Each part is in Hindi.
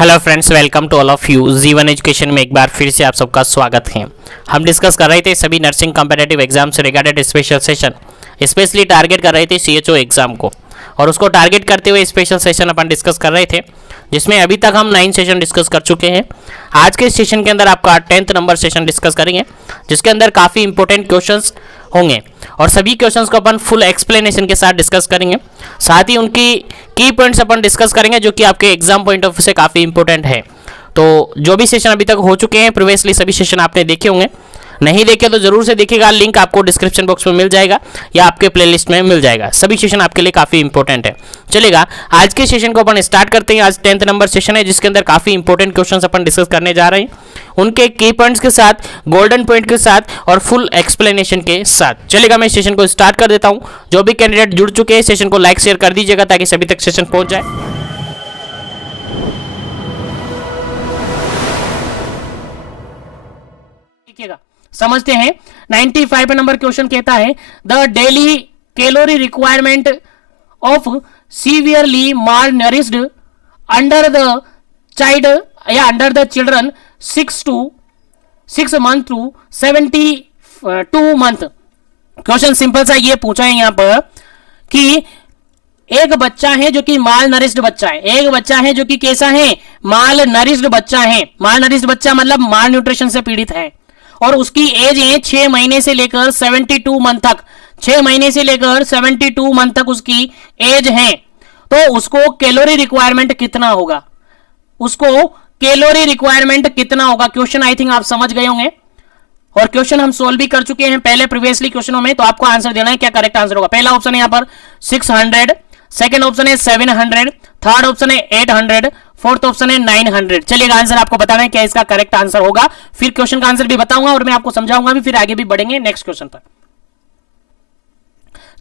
Hello friends, welcome to all of you. Jeevan education में एक बार फिर से आप सबका स्वागत है। हम डिस्कस कर रहे थे सभी नर्सिंग कॉम्पिटिटिव एग्जाम से regarded special session, specially target कर रहे थे सीएचओ एग्जाम को, और उसको टारगेट करते हुए स्पेशल सेशन अपन डिस्कस कर रहे थे, जिसमें अभी तक हम 9 सेशन डिस्कस कर चुके हैं। आज के सेशन के अंदर आपका 10th नंबर सेशन डिस्कस करेंगे, जिसके अंदर काफ़ी इंपॉर्टेंट क्वेश्चंस होंगे और सभी क्वेश्चंस को अपन फुल एक्सप्लेनेशन के साथ डिस्कस करेंगे। साथ ही उनकी की पॉइंट्स अपन डिस्कस करेंगे जो कि आपके एग्जाम पॉइंट ऑफ व्यू से काफ़ी इंपॉर्टेंट है। तो जो भी सेशन अभी तक हो चुके हैं, प्रीवियसली सभी सेशन आपने देखे होंगे, नहीं देखे तो जरूर से देखिएगा, लिंक आपको डिस्क्रिप्शन बॉक्स में मिल जाएगा या आपके प्लेलिस्ट में मिल जाएगा। सभी सेशन आपके लिए काफ़ी इंपॉर्टेंट है। चलेगा, आज के सेशन को अपन स्टार्ट करते हैं। आज 10th नंबर सेशन है, जिसके अंदर काफ़ी इंपॉर्टेंट क्वेश्चंस अपन डिस्कस करने जा रहे हैं, उनके की पॉइंट्स के साथ, गोल्डन पॉइंट के साथ और फुल एक्सप्लेनेशन के साथ। चलेगा, मैं सेशन को स्टार्ट कर देता हूँ। जो भी कैंडिडेट जुड़ चुके हैं, सेशन को लाइक शेयर कर दीजिएगा ताकि सभी तक सेशन पहुँच जाए। समझते हैं। 95 नंबर क्वेश्चन कहता है, the daily calorie requirement of severely malnourished under the child या under the children 6 month to 72 month. Question simple सा ये पूछा है यहां पर कि एक बच्चा है जो कि माल नरिश्ड बच्चा है, एक बच्चा है जो कि कैसा है, माल नरिश्ड बच्चा है। माल नरिश्ड बच्चा मतलब माल न्यूट्रिशन से पीड़ित है, और उसकी एज है 6 महीने से लेकर 72 मंथ तक। 6 महीने से लेकर 72 मंथ तक उसकी एज है। तो उसको कैलोरी रिक्वायरमेंट कितना होगा, उसको कैलोरी रिक्वायरमेंट कितना होगा। क्वेश्चन आई थिंक आप समझ गए होंगे, और क्वेश्चन हम सोल्व भी कर चुके हैं पहले प्रीवियसली क्वेश्चनों में। तो आपको आंसर देना है, क्या करेक्ट आंसर होगा। पहला ऑप्शन है यहां पर 600, सेकंड ऑप्शन है 700, थर्ड ऑप्शन है 800, फोर्थ ऑप्शन है 900। चलिएगा, आंसर आपको बताना है क्या इसका करेक्ट आंसर होगा। फिर क्वेश्चन का आंसर भी बताऊंगा और मैं आपको समझाऊंगा भी, फिर आगे भी बढ़ेंगे नेक्स्ट क्वेश्चन पर।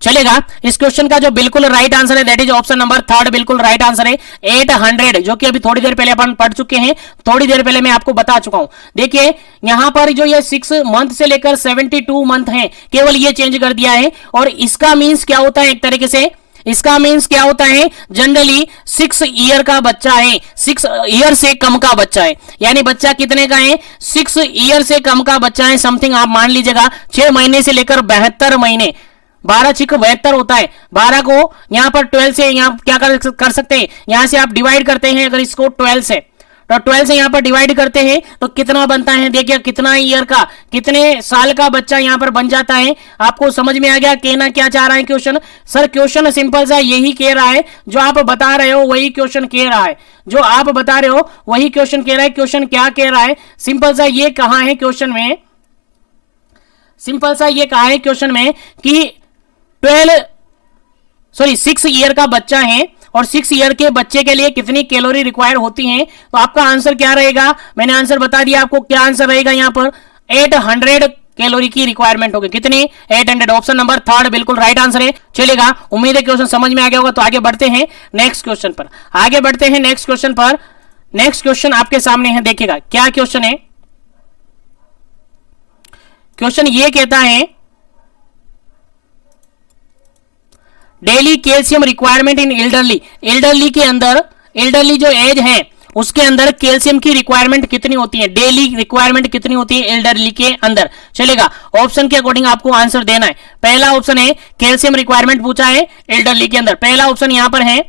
चलेगा, इस क्वेश्चन का जो बिल्कुल राइट आंसर है that is option number third, बिल्कुल राइट आंसर है 800, जो कि अभी थोड़ी देर पहले अपन पढ़ चुके हैं, थोड़ी देर पहले मैं आपको बता चुका हूं। देखिए यहां पर जो ये 6 मंथ से लेकर 72 मंथ है, केवल ये चेंज कर दिया है। और इसका मीन्स क्या होता है, एक तरीके से इसका मीन्स क्या होता है, जनरली 6 ईयर का बच्चा है, 6 ईयर से कम का बच्चा है। यानी बच्चा कितने का है, 6 ईयर से कम का बच्चा है। समथिंग आप मान लीजिएगा 6 महीने से लेकर 72 महीने, 12 6 72 होता है। 12 को यहां पर 12 से यहां क्या कर सकते हैं, यहां से आप डिवाइड करते हैं। अगर इसको 12 से, तो 12 से यहां पर डिवाइड करते हैं तो कितना बनता है, देखिए कितना ईयर का, कितने साल का बच्चा यहां पर बन जाता है। आपको समझ में आ गया कहना क्या चाह रहा है क्वेश्चन। सर क्वेश्चन सिंपल सा यही कह रहा है, जो आप बता रहे हो वही क्वेश्चन कह रहा है, जो आप बता रहे हो वही क्वेश्चन कह रहा है। क्वेश्चन क्या कह रहा है, सिंपल सा ये कहा है क्वेश्चन में, सिंपल सा ये कहा है क्वेश्चन में कि 6 ईयर का बच्चा है और 6 ईयर के बच्चे के लिए कितनी कैलोरी रिक्वायर होती हैं। तो आपका आंसर क्या रहेगा, मैंने आंसर बता दिया आपको, क्या आंसर रहेगा यहां पर 800 कैलोरी की रिक्वायरमेंट होगी। कितनी, 800। ऑप्शन नंबर थर्ड बिल्कुल राइट आंसर है। चलेगा, उम्मीद है क्वेश्चन समझ में आ गया होगा। तो आगे बढ़ते हैं नेक्स्ट क्वेश्चन पर, आगे बढ़ते हैं नेक्स्ट क्वेश्चन पर। नेक्स्ट क्वेश्चन आपके सामने है, देखिएगा क्या क्वेश्चन है। क्वेश्चन ये कहता है, daily calcium requirement in elderly. Elderly के अंदर, एल्डरली जो एज है उसके अंदर कैल्शियम की रिक्वायरमेंट कितनी होती है, डेली रिक्वायरमेंट कितनी होती है एल्डरली के अंदर। चलेगा, ऑप्शन के अकॉर्डिंग आपको आंसर देना है। पहला ऑप्शन है कैल्शियम रिक्वायरमेंट पूछा है एल्डरली के अंदर, पहला ऑप्शन यहां पर है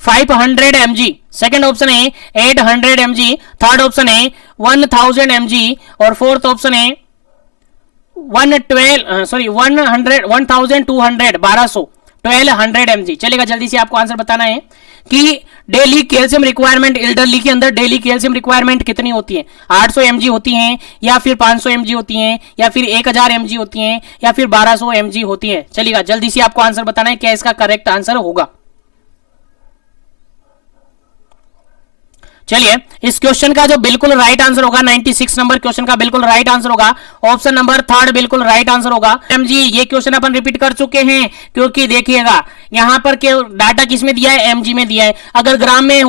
500 mg, सेकंड ऑप्शन है 800 mg, थर्ड ऑप्शन है 1000 mg और फोर्थ ऑप्शन है 1200 mg। चलेगा, जल्दी से आपको आंसर बताना है कि डेली कैल्शियम रिक्वायरमेंट एल्डरली के अंदर डेली कैल्शियम रिक्वायरमेंट कितनी होती है। 800 mg होती हैं, या फिर 500 mg होती हैं, या फिर 1000 mg होती हैं, या फिर 1200 mg होती है। चलिएगा, जल्दी से आपको आंसर बताना है क्या इसका करेक्ट आंसर होगा। चलिए, इस क्वेश्चन का जो बिल्कुल राइट आंसर होगा, 96 नंबर क्वेश्चन का बिल्कुल राइट आंसर होगा ऑप्शन नंबर थर्ड, बिल्कुल राइट आंसर होगा एमजी। ये क्वेश्चन अपन रिपीट कर चुके हैं, क्योंकि देखिएगा यहां पर के डाटा किस में दिया है, एमजी में दिया है। अगर ग्राम में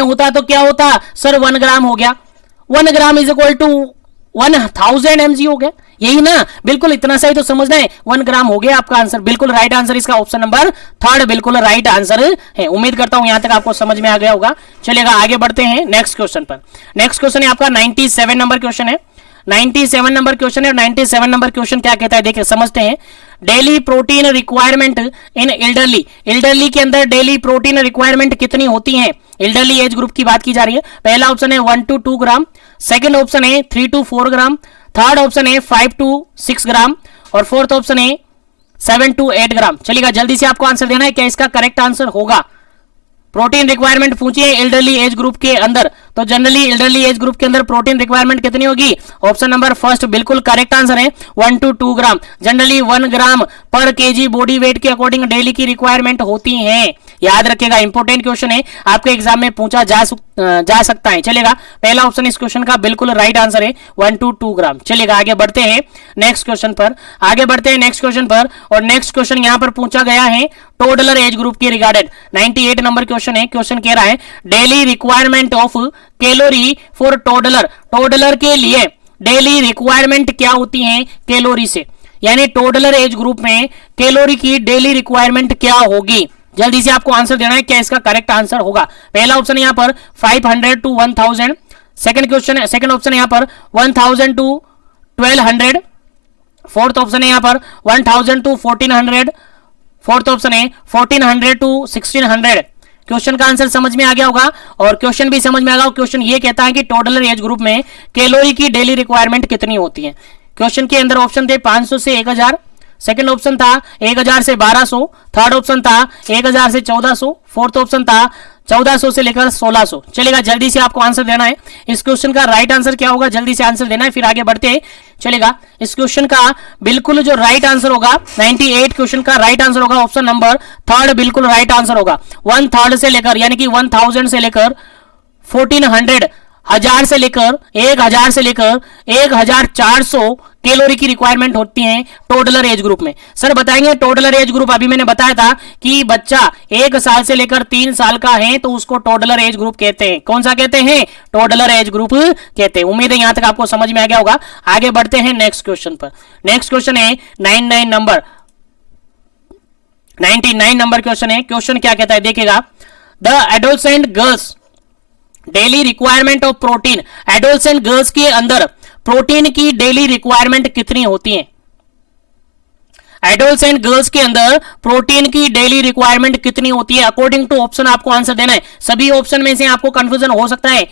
होता तो क्या होता सर, 1 ग्राम हो गया। 1 gram is equal to 1000 mg हो गया, यही ना, बिल्कुल इतना सा ही तो समझना है, 1 ग्राम हो गया आपका आंसर। बिल्कुल राइट आंसर इसका ऑप्शन नंबर 3 बिल्कुल राइट आंसर है। उम्मीद करता हूं यहां तक आपको समझ में आ गया होगा। चलिएगा आगे बढ़ते हैं नेक्स्ट क्वेश्चन पर। नेक्स्ट क्वेश्चन है आपका 97 नंबर क्वेश्चन है। 97 नंबर क्वेश्चन है। 97 नंबर क्वेश्चन क्या कहता है देखिए समझते हैं। Daily protein requirement in elderly, elderly के अंदर डेली प्रोटीन रिक्वायरमेंट कितनी होती है? एल्डरली एज ग्रुप की बात की जा रही है। पहला ऑप्शन है 1 to 2 ग्राम, सेकंड ऑप्शन है 3 to 4 ग्राम, थर्ड ऑप्शन है 5 to 6 ग्राम और फोर्थ ऑप्शन है 7 to 8 ग्राम। चलिएगा जल्दी से आपको आंसर देना है, क्या इसका करेक्ट आंसर होगा? प्रोटीन रिक्वायरमेंट पूछिए एल्डरली एज ग्रुप के अंदर, तो जनरली एल्डरली एज ग्रुप के अंदर प्रोटीन रिक्वायरमेंट कितनी होगी? ऑप्शन नंबर फर्स्ट बिल्कुल करेक्ट आंसर है 1 to 2 ग्राम। जनरली 1 ग्राम पर केजी बॉडी वेट के अकॉर्डिंग डेली की रिक्वायरमेंट होती है। याद रखिएगा, इंपॉर्टेंट क्वेश्चन है, आपके एग्जाम में पूछा जा सकता है। चलेगा, पहला ऑप्शन इस क्वेश्चन का बिल्कुल राइट आंसर है 1 to 2 ग्राम। चलेगा आगे बढ़ते हैं नेक्स्ट क्वेश्चन पर। आगे बढ़ते हैं नेक्स्ट क्वेश्चन पर, और नेक्स्ट क्वेश्चन यहां पर पूछा गया है टोडलर एज ग्रुप के रिगार्डेड। 98 नंबर क्वेश्चन है। क्वेश्चन कह रहा है daily requirement of calorie for toddler, toddler के लिए डेली रिक्वायरमेंट क्या होती है कैलोरी से, यानी टोडलर एज ग्रुप में कैलोरी की डेली रिक्वायरमेंट क्या होगी? जल्दी से आपको आंसर देना है, क्या इसका करेक्ट आंसर होगा? पहला ऑप्शन यहां पर 500 to 1000, second question, second option यहां पर 1000 to 1200, फोर्थ ऑप्शन है यहां पर 1000 to 1400, फोर्थ ऑप्शन है 1400 to 1600। क्वेश्चन का आंसर समझ में आ गया होगा और क्वेश्चन भी समझ में आ गया। क्वेश्चन ये कहता है कि टोडलर एज ग्रुप में कैलोरी की डेली रिक्वायरमेंट कितनी होती है। क्वेश्चन के अंदर ऑप्शन थे 500 से 1000, सेकंड ऑप्शन था 1000 से 1200, थर्ड ऑप्शन था 1000 से 1400, फोर्थ ऑप्शन था 1400 से लेकर 1600। चलेगा जल्दी से आपको आंसर देना है, इस क्वेश्चन का राइट आंसर क्या होगा, जल्दी से आंसर देना है, फिर आगे बढ़ते हैं। चलेगा, इस क्वेश्चन का बिल्कुल जो राइट आंसर होगा 98 क्वेश्चन का राइट आंसर होगा ऑप्शन नंबर 3 बिल्कुल राइट आंसर होगा। 1/3 से लेकर यानी कि 1000 से लेकर 1400, 1000 से लेकर 1000 से लेकर 1400 कैलोरी की रिक्वायरमेंट होती है टोडलर एज ग्रुप में। सर बताएंगे टोडलर एज ग्रुप, अभी मैंने बताया था कि बच्चा 1 साल से लेकर 3 साल का है तो उसको टोडलर एज ग्रुप कहते हैं। कौन सा कहते हैं? टोडलर एज ग्रुप कहते हैं। उम्मीद है यहां तक आपको समझ में आ गया होगा। आगे बढ़ते हैं नेक्स्ट क्वेश्चन पर। नेक्स्ट क्वेश्चन है 99 नंबर, 99 नंबर क्वेश्चन है। क्वेश्चन क्या कहता है देखिएगा, the adolescent girls daily requirement of protein, adolescent girls के अंदर प्रोटीन की डेली रिक्वायरमेंट कितनी होती है? एडोलसेंट गर्ल्स के अंदर प्रोटीन की डेली रिक्वायरमेंट कितनी होती है? अकॉर्डिंग टू ऑप्शन आपको आंसर देना है। सभी ऑप्शन में से आपको कंफ्यूजन हो सकता है,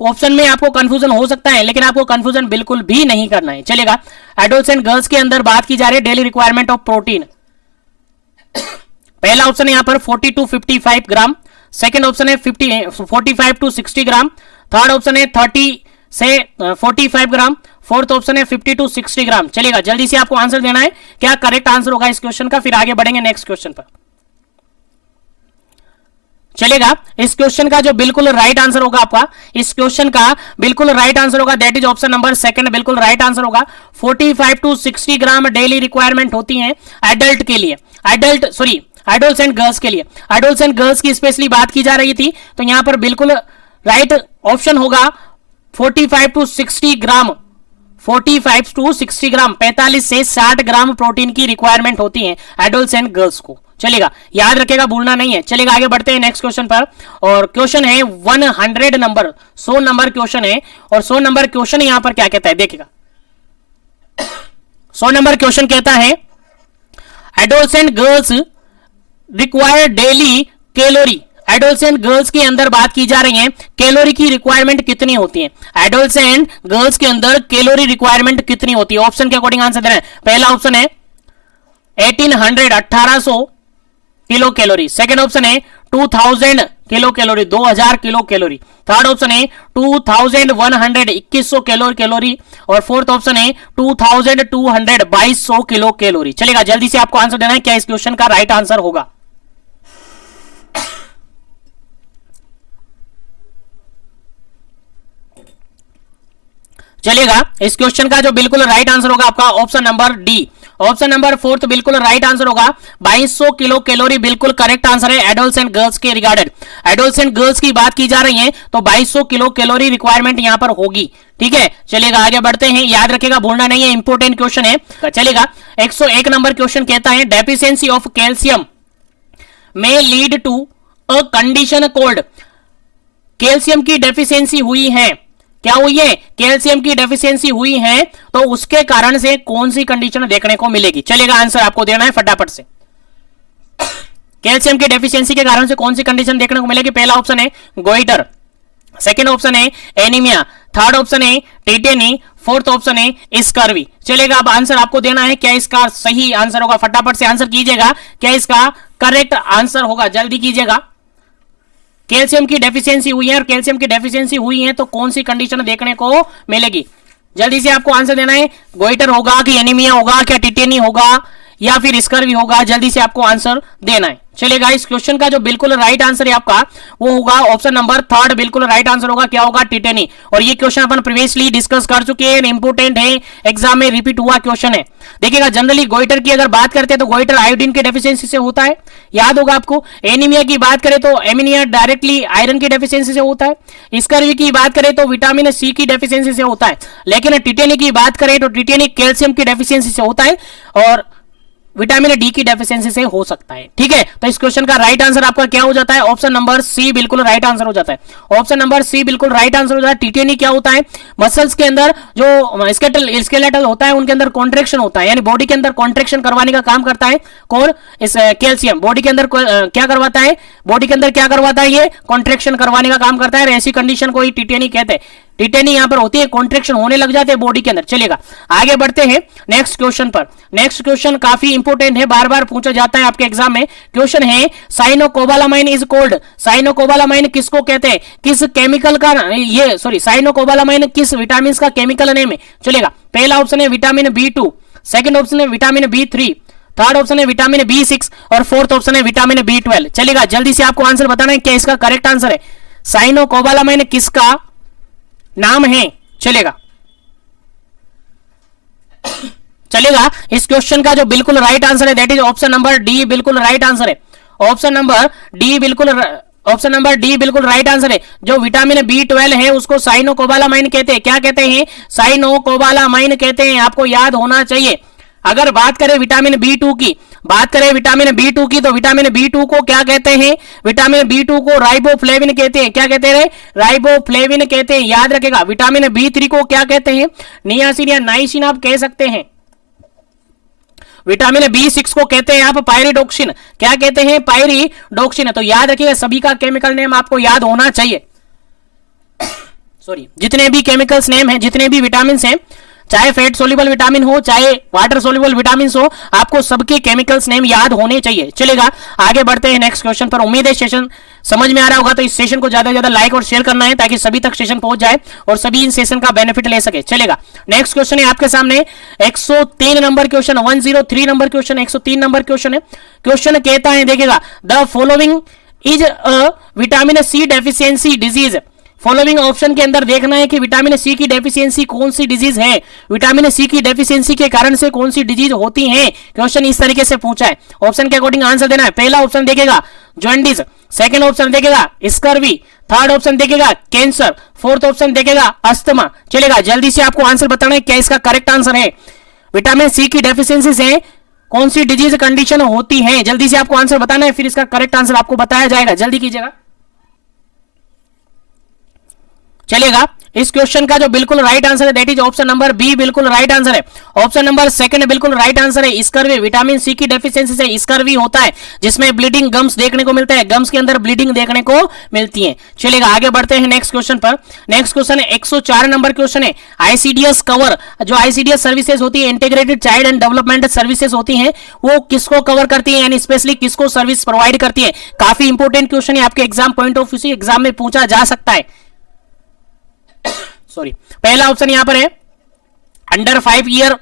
ऑप्शन में आपको कंफ्यूजन हो सकता है, लेकिन आपको कंफ्यूजन बिल्कुल भी नहीं करना है। चलेगा, एडोलसेंट गर्ल्स के अंदर बात की जा रही है डेली रिक्वायरमेंट ऑफ प्रोटीन। पहला ऑप्शन है यहां पर 40 to 55 ग्राम, सेकेंड ऑप्शन है 45 to 60 ग्राम, थर्ड ऑप्शन है 30 से 45 ग्राम, फोर्थ ऑप्शन है 50 to 60 ग्राम। चलेगा जल्दी से आपको आंसर देना है, क्या करेक्ट आंसर होगा इस क्वेश्चन का, फिर आगे बढ़ेंगे नेक्स्ट क्वेश्चन पर। चलेगा, इस क्वेश्चन का जो बिल्कुल राइट आंसर होगा आपका, इस क्वेश्चन का बिल्कुल राइट आंसर होगा that is option number second बिल्कुल राइट आंसर होगा। 45 to 60 ग्राम डेली रिक्वायरमेंट होती है एडल्ट के लिए, एडोलसेंट गर्ल्स के लिए। एडोलसेंट गर्ल्स की स्पेशली बात की जा रही थी, तो यहां पर बिल्कुल राइट ऑप्शन होगा 45 to 60 ग्राम, 45 to 60 ग्राम, 45 से 60 ग्राम प्रोटीन की रिक्वायरमेंट होती है एडोलसेंट गर्ल्स को। चलेगा, याद रखेगा, भूलना नहीं है। चलेगा आगे बढ़ते हैं नेक्स्ट क्वेश्चन पर, और क्वेश्चन है 100 नंबर, 100 नंबर क्वेश्चन है, और 100 नंबर क्वेश्चन यहां पर क्या कहता है देखिएगा। 100 नंबर क्वेश्चन कहता है adolescent girls require daily calorie, adolescent girls के अंदर बात की जा रही है कैलोरी की रिक्वायरमेंट कितनी होती है, एडोलसेंट गर्ल्स के अंदर कैलोरी रिक्वायरमेंट कितनी होती है? ऑप्शन के अकॉर्डिंग आंसर देना है। पहला ऑप्शन है 1800 किलो कैलोरी, सेकंड ऑप्शन है 2000 kilo calorie, 2000 kilo calorie, third option है 2100 2100 कैलोरी, और फोर्थ ऑप्शन है 2200 2200 किलो कैलोरी। चलेगा जल्दी से आपको आंसर देना है, क्या इस क्वेश्चन का राइट आंसर होगा? चलेगा, इस क्वेश्चन का जो बिल्कुल राइट आंसर होगा आपका option number D. Option number fourth बिल्कुल राइट आंसर होगा। 2200 किलो कैलोरी बिल्कुल करेक्ट आंसर है एडोलसेंट गर्ल्स के रिगार्डेड। एडोलसेंट गर्ल्स की बात की जा रही है तो 2200 किलो कैलोरी रिक्वायरमेंट यहां पर होगी। ठीक है, चलेगा आगे बढ़ते हैं, याद रखेगा भूलना नहीं है, इंपोर्टेंट क्वेश्चन है। चलेगा, 101 नंबर क्वेश्चन कहता है deficiency of calcium may lead to a condition called. Calcium की डेफिशिएंसी हुई है, क्या हुई है, कैल्शियम की डेफिशिएंसी हुई है, तो उसके कारण से कौन सी कंडीशन देखने को मिलेगी। चलेगा, आंसर आपको देना है फटाफट से। कैल्शियम की डेफिशिएंसी के कारण से कौन सी कंडीशन देखने को मिलेगी। पहला ऑप्शन है गोइटर, सेकंड ऑप्शन है एनीमिया, थर्ड ऑप्शन है टिटेनी, फोर्थ ऑप्शन है स्कर्वी। चलेगा, अब आंसर आपको देना है, क्या इसका सही आंसर होगा, फटाफट से आंसर कीजिएगा, क्या इसका करेक्ट आंसर होगा, जल्दी कीजिएगा। कैल्शियम की डेफिशिएंसी हुई है और कैल्शियम की डेफिशिएंसी हुई है तो कौन सी कंडीशन देखने को मिलेगी, जल्दी से आपको आंसर देना है। गोइटर होगा कि एनीमिया होगा, क्या टिटेनी होगा या फिर स्कर्वी होगा, जल्दी से आपको आंसर देना है। चलेगा, इस क्वेश्चन का जो बिल्कुल राइट आंसर है आपका वो होगा ऑप्शन नंबर थर्ड, बिल्कुल राइट आंसर होगा, क्या होगा, टिटेनी। और ये क्वेश्चन अपन प्रीवियसली डिस्कस कर चुके हैं, इंपोर्टेंट है, एग्जाम में रिपीट हुआ क्वेश्चन है। देखिएगा, जनरली गोइटर की अगर बात करते हैं तो गोइटर आयोडीन की डेफिशिएंसी से होता है, याद होगा आपको। एनीमिया की बात करें तो एनीमिया डायरेक्टली आयरन की डेफिशिएंसी से होता है। स्कर्वी की बात करें तो विटामिन सी की डेफिशिएंसी से होता है। लेकिन टिटेनी की बात करें तो टिटेनी कैल्शियम की डेफिशिएंसी से होता है और विटामिन डी की डेफिशिएंसी से हो सकता है। ठीक है, तो इस क्वेश्चन का राइट आंसर आपका क्या हो जाता है, ऑप्शन नंबर सी बिल्कुल राइट आंसर हो जाता है। ऑप्शन नंबर सी बिल्कुल राइट आंसर हो जाता है। टिटेनी क्या होता है, मसल्स के अंदर जो स्केलेटल होता है उनके अंदर कॉन्ट्रेक्शन होता है, यानी बॉडी के अंदर कॉन्ट्रेक्शन करवाने का काम करता है कौन, इस कैल्शियम। बॉडी के अंदर क्या करवाता है, बॉडी के अंदर क्या करवाता है, ये कॉन्ट्रेक्शन करवाने का काम करता है। ऐसी कंडीशन को ही टिटेनी कहते हैं। टिटेनी यहां पर होती है, कॉन्ट्रेक्शन होने लग जाते हैं बॉडी के अंदर। चलेगा, आगे बढ़ते हैं नेक्स्ट क्वेश्चन पर। नेक्स्ट क्वेश्चन काफी इंपोर्टेंट है, बार बार पूछा जाता है आपके एग्जाम में। क्वेश्चन है साइनोकोबालामाइन इज कॉल्ड, साइनोकोबालामाइन किसको कहते हैं, किस केमिकल का, ये सॉरी साइनोकोबालामाइन किस विटामिन का केमिकल नेम है। चलेगा, पहला ऑप्शन है विटामिन B2, सेकंड ऑप्शन है विटामिन B3, थर्ड ऑप्शन है विटामिन B6 और फोर्थ ऑप्शन है विटामिन B12। चलेगा, जल्दी से आपको आंसर बताना है, क्या इसका करेक्ट आंसर है, साइनोकोबालामाइन किसका नाम है। चलेगा, चलेगा, इस क्वेश्चन का जो बिल्कुल राइट आंसर है that is option number D, बिल्कुल राइट आंसर है। ऑप्शन नंबर डी बिल्कुल राइट आंसर है। जो विटामिन B12 है उसको साइनोकोबालामाइन कहते हैं। क्या कहते हैं, साइनोकोबालामाइन कहते हैं, आपको याद होना चाहिए। अगर बात करें विटामिन B2 की, तो विटामिन B2 को क्या कहते हैं, विटामिन B2 को राइबोफ्लेविन कहते हैं। क्या कहते हैं, राइबोफ्लेविन कहते हैं, याद रखेगा। विटामिन B3 को क्या कहते हैं, नियासिन या नाइसिन आप कह सकते हैं। विटामिन B6 को कहते हैं आप पायरिडोक्सिन, क्या कहते हैं, पायरिडोक्सिन। तो याद रखिएगा, सभी का केमिकल नेम आपको याद होना चाहिए। सॉरी, जितने भी केमिकल्स नेम हैं, जितने भी विटामिन हैं, चाहे फैट सोल्यूबल विटामिन हो चाहे वाटर सोल्यूबल विटामिन हो, आपको सबके केमिकल्स नेम याद होने चाहिए। चलेगा, आगे बढ़ते हैं नेक्स्ट क्वेश्चन पर। उम्मीद है सेशन समझ में आ रहा होगा, तो इस सेशन को ज्यादा से ज्यादा लाइक और शेयर करना है ताकि सभी तक सेशन पहुंच जाए और सभी इन सेशन का बेनिफिट ले सके। चलेगा, नेक्स्ट क्वेश्चन है आपके सामने 103 number question, 103 number question, 103 number question है। क्वेश्चन कहता है, देखिएगा, the following is a vitamin C deficiency disease. Following option के अंदर देखना है कि विटामिन सी की डेफिशिएंसी कौन सी डिजीज है, विटामिन सी की डेफिशिएंसी के कारण से कौन सी डिजीज होती है। क्वेश्चन इस तरीके से पूछा है, ऑप्शन के अकॉर्डिंग आंसर देना है। पहला ऑप्शन देखेगा जॉन्डिस, सेकंड ऑप्शन देखेगा स्कर्वी, थर्ड ऑप्शन देखेगा कैंसर, फोर्थ ऑप्शन देखेगा अस्थमा। चलेगा, जल्दी से आपको आंसर बताना है, क्या इसका करेक्ट आंसर है, विटामिन सी की डेफिशिएंसी से कौन सी डिजीज कंडीशन होती है। जल्दी से आपको आंसर बताना है, फिर इसका करेक्ट आंसर आपको बताया जाएगा, जल्दी कीजिएगा। चलेगा, इस क्वेश्चन का जो बिल्कुल राइट आंसर है that is option number B, बिल्कुल राइट आंसर है। ऑप्शन नंबर सेकंड बिल्कुल राइट आंसर है, स्कर्वी। विटामिन सी की डेफिशिएंसी से स्कर्वी होता है, जिसमें ब्लीडिंग गम्स देखने को मिलता है, गम्स के अंदर ब्लीडिंग देखने को मिलती है। चलेगा, आगे बढ़ते हैं नेक्स्ट क्वेश्चन पर। नेक्स्ट क्वेश्चन है 104 नंबर क्वेश्चन है, आईसीडीएस कवर। जो आईसीडीएस सर्विसेज होती है, integrated child and development services होती है, वो किसको कवर करती है, यानी स्पेशली किसको सर्विस प्रोवाइड करती है। काफी इंपोर्टेंट क्वेश्चन है, आपके एग्जाम पॉइंट ऑफ व्यू से एग्जाम में पूछा जा सकता है। सॉरी, पहला ऑप्शन यहां पर है under 5 year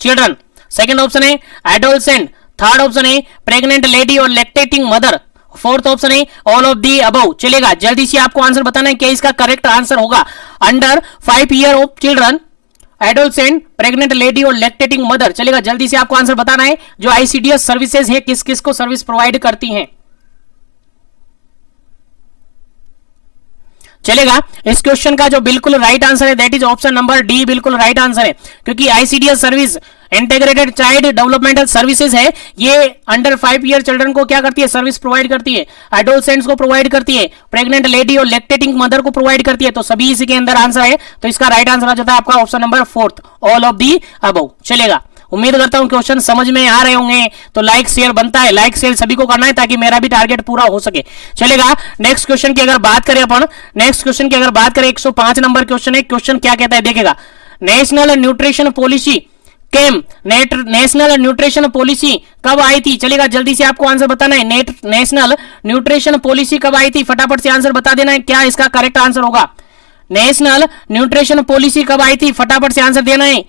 children, second option है एडोलसेंट, थर्ड ऑप्शन है प्रेग्नेंट लेडी और लैक्टेटिंग मदर, फोर्थ ऑप्शन है ऑल ऑफ दी अबव। चलेगा, जल्दी से आपको आंसर बताना है क्या इसका करेक्ट आंसर होगा। Under 5 year of children, adolescent, pregnant lady और लैक्टेटिंग मदर। चलेगा, जल्दी से आपको आंसर बताना है। जो आईसीडीएस सर्विसेज है किस किस को सर्विस प्रोवाइड करती हैं। चलेगा, इस क्वेश्चन का जो बिल्कुल राइट आंसर है that is option number D, बिल्कुल राइट आंसर है। क्योंकि ICDS service integrated child developmental services है, ये अंडर 5 ईयर चिल्ड्रन को क्या करती है, सर्विस प्रोवाइड करती है, एडोलसेंट्स को प्रोवाइड करती है, प्रेग्नेंट लेडी और लैक्टेटिंग मदर को प्रोवाइड करती है। तो सभी इसी के अंदर आंसर है। तो इसका राइट आंसर आ जाता है आपका option number 4, all of the above. चलेगा, उम्मीद करता हूं क्वेश्चन समझ में आ रहे होंगे। तो लाइक शेयर बनता है, लाइक शेयर सभी को करना है ताकि मेरा भी टारगेट पूरा हो सके। चलेगा, नेक्स्ट क्वेश्चन की अगर बात करें अपन, नेक्स्ट क्वेश्चन की अगर बात करें 105 नंबर क्वेश्चन है। क्वेश्चन क्या कहता है देखिएगा, नेशनल न्यूट्रिशन पॉलिसी केम, नेशनल न्यूट्रिशन पॉलिसी कब आई थी। चलेगा, जल्दी से आपको आंसर बताना है। नेशनल न्यूट्रिशन पॉलिसी कब आई थी, फटाफट से आंसर बता देना है, क्या इसका करेक्ट आंसर होगा। नेशनल न्यूट्रिशन पॉलिसी कब आई थी, फटाफट से आंसर देना है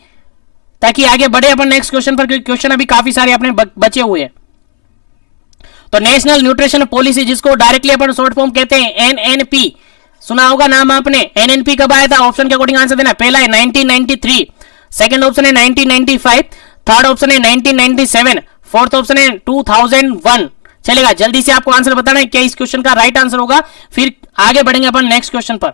ताकि आगे बढ़े अपन नेक्स्ट क्वेश्चन पर, क्योंकि क्वेश्चन अभी काफी सारे अपने बचे हुए हैं। तो नेशनल न्यूट्रिशन पॉलिसी, जिसको डायरेक्टली अपन शॉर्ट फॉर्म कहते हैं एनएनपी, सुना होगा नाम आपने। एनएनपी कब आया था, ऑप्शन के अकॉर्डिंग आंसर देना। पहला है 1993, सेकंड ऑप्शन है 1995, थर्ड ऑप्शन है 1997, फोर्थ ऑप्शन है 2001। चलेगा, जल्दी से आपको आंसर बताना है क्या इस क्वेश्चन का राइट आंसर होगा, फिर आगे बढ़ेंगे अपन नेक्स्ट क्वेश्चन पर।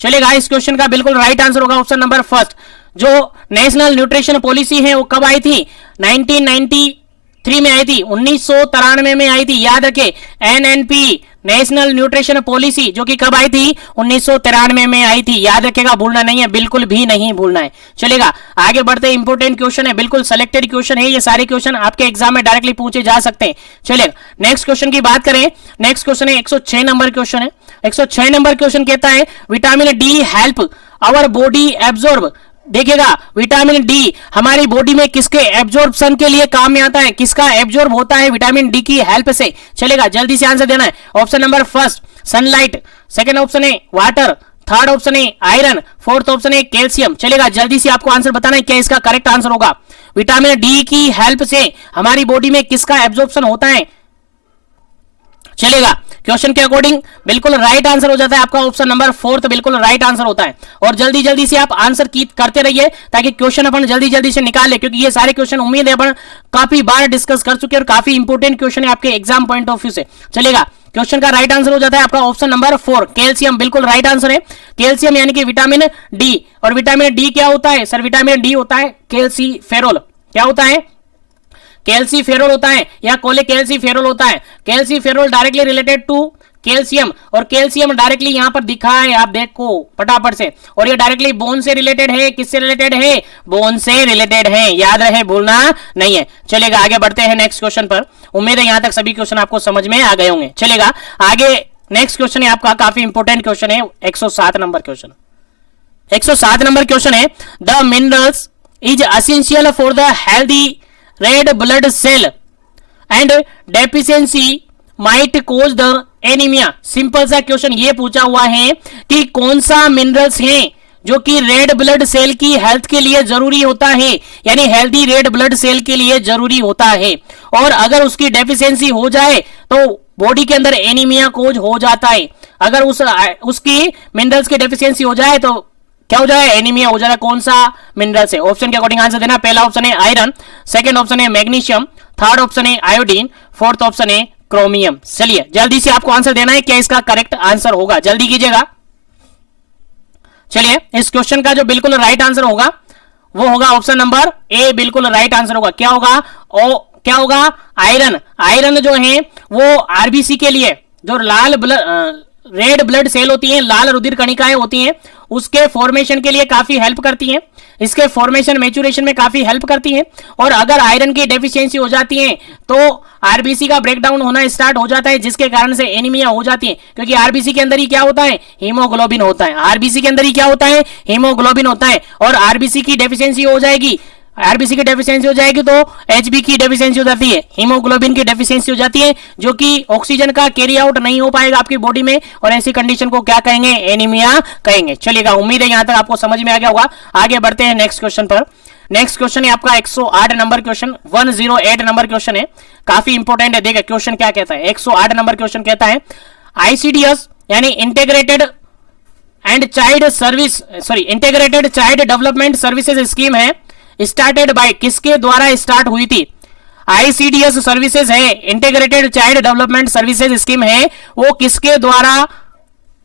चलेगा, इस क्वेश्चन का बिल्कुल राइट आंसर होगा ऑप्शन नंबर फर्स्ट। जो नेशनल न्यूट्रिशन पॉलिसी है वो कब आई थी, 1993 में आई थी, 1993 में आई थी। याद रखे, एनएनपी नेशनल न्यूट्रिशन पॉलिसी जो कि कब आई थी, 1993 में आई थी। याद रखेगा, भूलना नहीं है, बिल्कुल भी नहीं भूलना है। चलेगा, आगे बढ़ते, इंपोर्टेंट क्वेश्चन है, बिल्कुल सिलेक्टेड क्वेश्चन है, ये सारे क्वेश्चन आपके एग्जाम में डायरेक्टली पूछे जा सकते हैं। चलेगा, नेक्स्ट क्वेश्चन की बात करें, नेक्स्ट क्वेश्चन है 106 नंबर क्वेश्चन है। 106 नंबर क्वेश्चन कहता है vitamin D help our body absorb. देखिएगा, विटामिन डी हमारी बॉडी में किसके एब्जॉर्प्शन के लिए काम में आता है, किसका एब्जॉर्ब होता है विटामिन डी की हेल्प से। चलेगा, जल्दी से आंसर देना है। Option number first sunlight, second option है वाटर, थर्ड ऑप्शन है आयरन, फोर्थ ऑप्शन है कैल्शियम। चलेगा, जल्दी से आपको आंसर बताना है क्या इसका करेक्ट आंसर होगा। विटामिन डी की हेल्प से हमारी बॉडी में किसका एब्जॉर्प्शन होता है। चलेगा, क्वेश्चन के अकॉर्डिंग बिल्कुल राइट आंसर हो जाता है आपका ऑप्शन नंबर 4, बिल्कुल राइट आंसर होता है। और जल्दी जल्दी से आप आंसर की करते रहिए ताकि क्वेश्चन अपन जल्दी जल्दी से निकाल ले, क्योंकि ये सारे क्वेश्चन उम्मीद है अपन काफी बार डिस्कस कर चुके हैं और काफी इंपोर्टेंट क्वेश्चन है आपके एग्जाम पॉइंट ऑफ व्यू से। चलेगा, क्वेश्चन का राइट आंसर हो जाता है आपका ऑप्शन नंबर 4, कैल्शियम, बिल्कुल राइट आंसर है। कैल्शियम यानी कि विटामिन डी, और विटामिन डी क्या होता है सर, विटामिन डी होता है कैल्सीफेरोल। क्या होता है, कैल्सीफेरोल होता है या कोलेकैल्सीफेरोल होता है। Calciferol directly related to calcium, और कैल्शियम डायरेक्टली यहां पर दिखा है, आप देखो फटाफट से। और ये डायरेक्टली बोन से रिलेटेड है, किससे रिलेटेड है, बोन से रिलेटेड है। याद रहे, भूलना नहीं है। चलेगा, आगे बढ़ते हैं नेक्स्ट क्वेश्चन पर। उम्मीद है यहां तक सभी क्वेश्चन आपको समझ में आ गए होंगे। चलेगा, आगे नेक्स्ट क्वेश्चन है आपका, काफी इंपोर्टेंट क्वेश्चन है, 107 नंबर क्वेश्चन। 107 नंबर क्वेश्चन है, the minerals is essential for the healthy red blood cell and deficiency might cause the anaemia. Simple सा क्वेश्चन ये पूछा हुआ है कि कौन सा मिनरल्स है जो कि रेड ब्लड सेल की हेल्थ के लिए जरूरी होता है, यानी हेल्दी रेड ब्लड सेल के लिए जरूरी होता है, और अगर उसकी डेफिशिएंसी हो जाए तो बॉडी के अंदर एनीमिया कोज हो जाता है। अगर उसकी मिनरल्स की डेफिशिएंसी हो जाए तो क्या हो जाए, एनीमिया हो जाएगा। कौन सा मिनरल्स है, ऑप्शन के अकॉर्डिंग आंसर देना। पहला ऑप्शन है आयरन, सेकंड ऑप्शन है मैग्नीशियम, थर्ड ऑप्शन है आयोडीन, फोर्थ ऑप्शन है क्रोमियम। चलिए, जल्दी से आपको आंसर देना है क्या इसका करेक्ट आंसर होगा, जल्दी कीजिएगा। चलिए, इस क्वेश्चन का जो बिल्कुल राइट आंसर होगा वो होगा ऑप्शन नंबर ए, बिल्कुल राइट आंसर होगा। क्या होगा, क्या होगा, आयरन। आयरन जो है वो आरबीसी के लिए, जो रेड ब्लड सेल होती हैं, लाल रुधिर कणिकाएं होती हैं, उसके फॉर्मेशन के लिए काफी हेल्प करती हैं, इसके फॉर्मेशन मैच्योरेशन में काफी हेल्प करती हैं। और अगर आयरन की डेफिशिएंसी हो जाती है तो आरबीसी का ब्रेकडाउन होना स्टार्ट हो जाता है, जिसके कारण से एनीमिया हो जाती है। क्योंकि आरबीसी के अंदर ही क्या होता है, हीमोग्लोबिन होता है। आरबीसी के अंदर ही क्या होता है, हीमोग्लोबिन होता है। और आरबीसी की डेफिशिएंसी हो जाएगी, आरबीसी की डेफिशिएंसी हो जाएगी तो एचबी की डेफिशिएंसी हो जाती है, हीमोग्लोबिन की डेफिशिएंसी हो जाती है, जो कि ऑक्सीजन का कैरी आउट नहीं हो पाएगा आपकी बॉडी में, और ऐसी कंडीशन को क्या कहेंगे, एनीमिया कहेंगे। चलिएगा, उम्मीद है यहां तक आपको समझ में आ गया होगा। आगे बढ़ते हैं नेक्स्ट क्वेश्चन पर। नेक्स्ट क्वेश्चन है आपका 108 नंबर क्वेश्चन, 108 नंबर क्वेश्चन है, काफी इंपोर्टेंट है। देखिए क्वेश्चन क्या कहता है, 108 नंबर क्वेश्चन कहता है आईसीडीएस यानी integrated and child service integrated child development services scheme है, स्टार्टेड बाय, किसके द्वारा स्टार्ट हुई थी? आईसीडीएस सर्विसेज है, integrated child development services scheme है, वो किसके द्वारा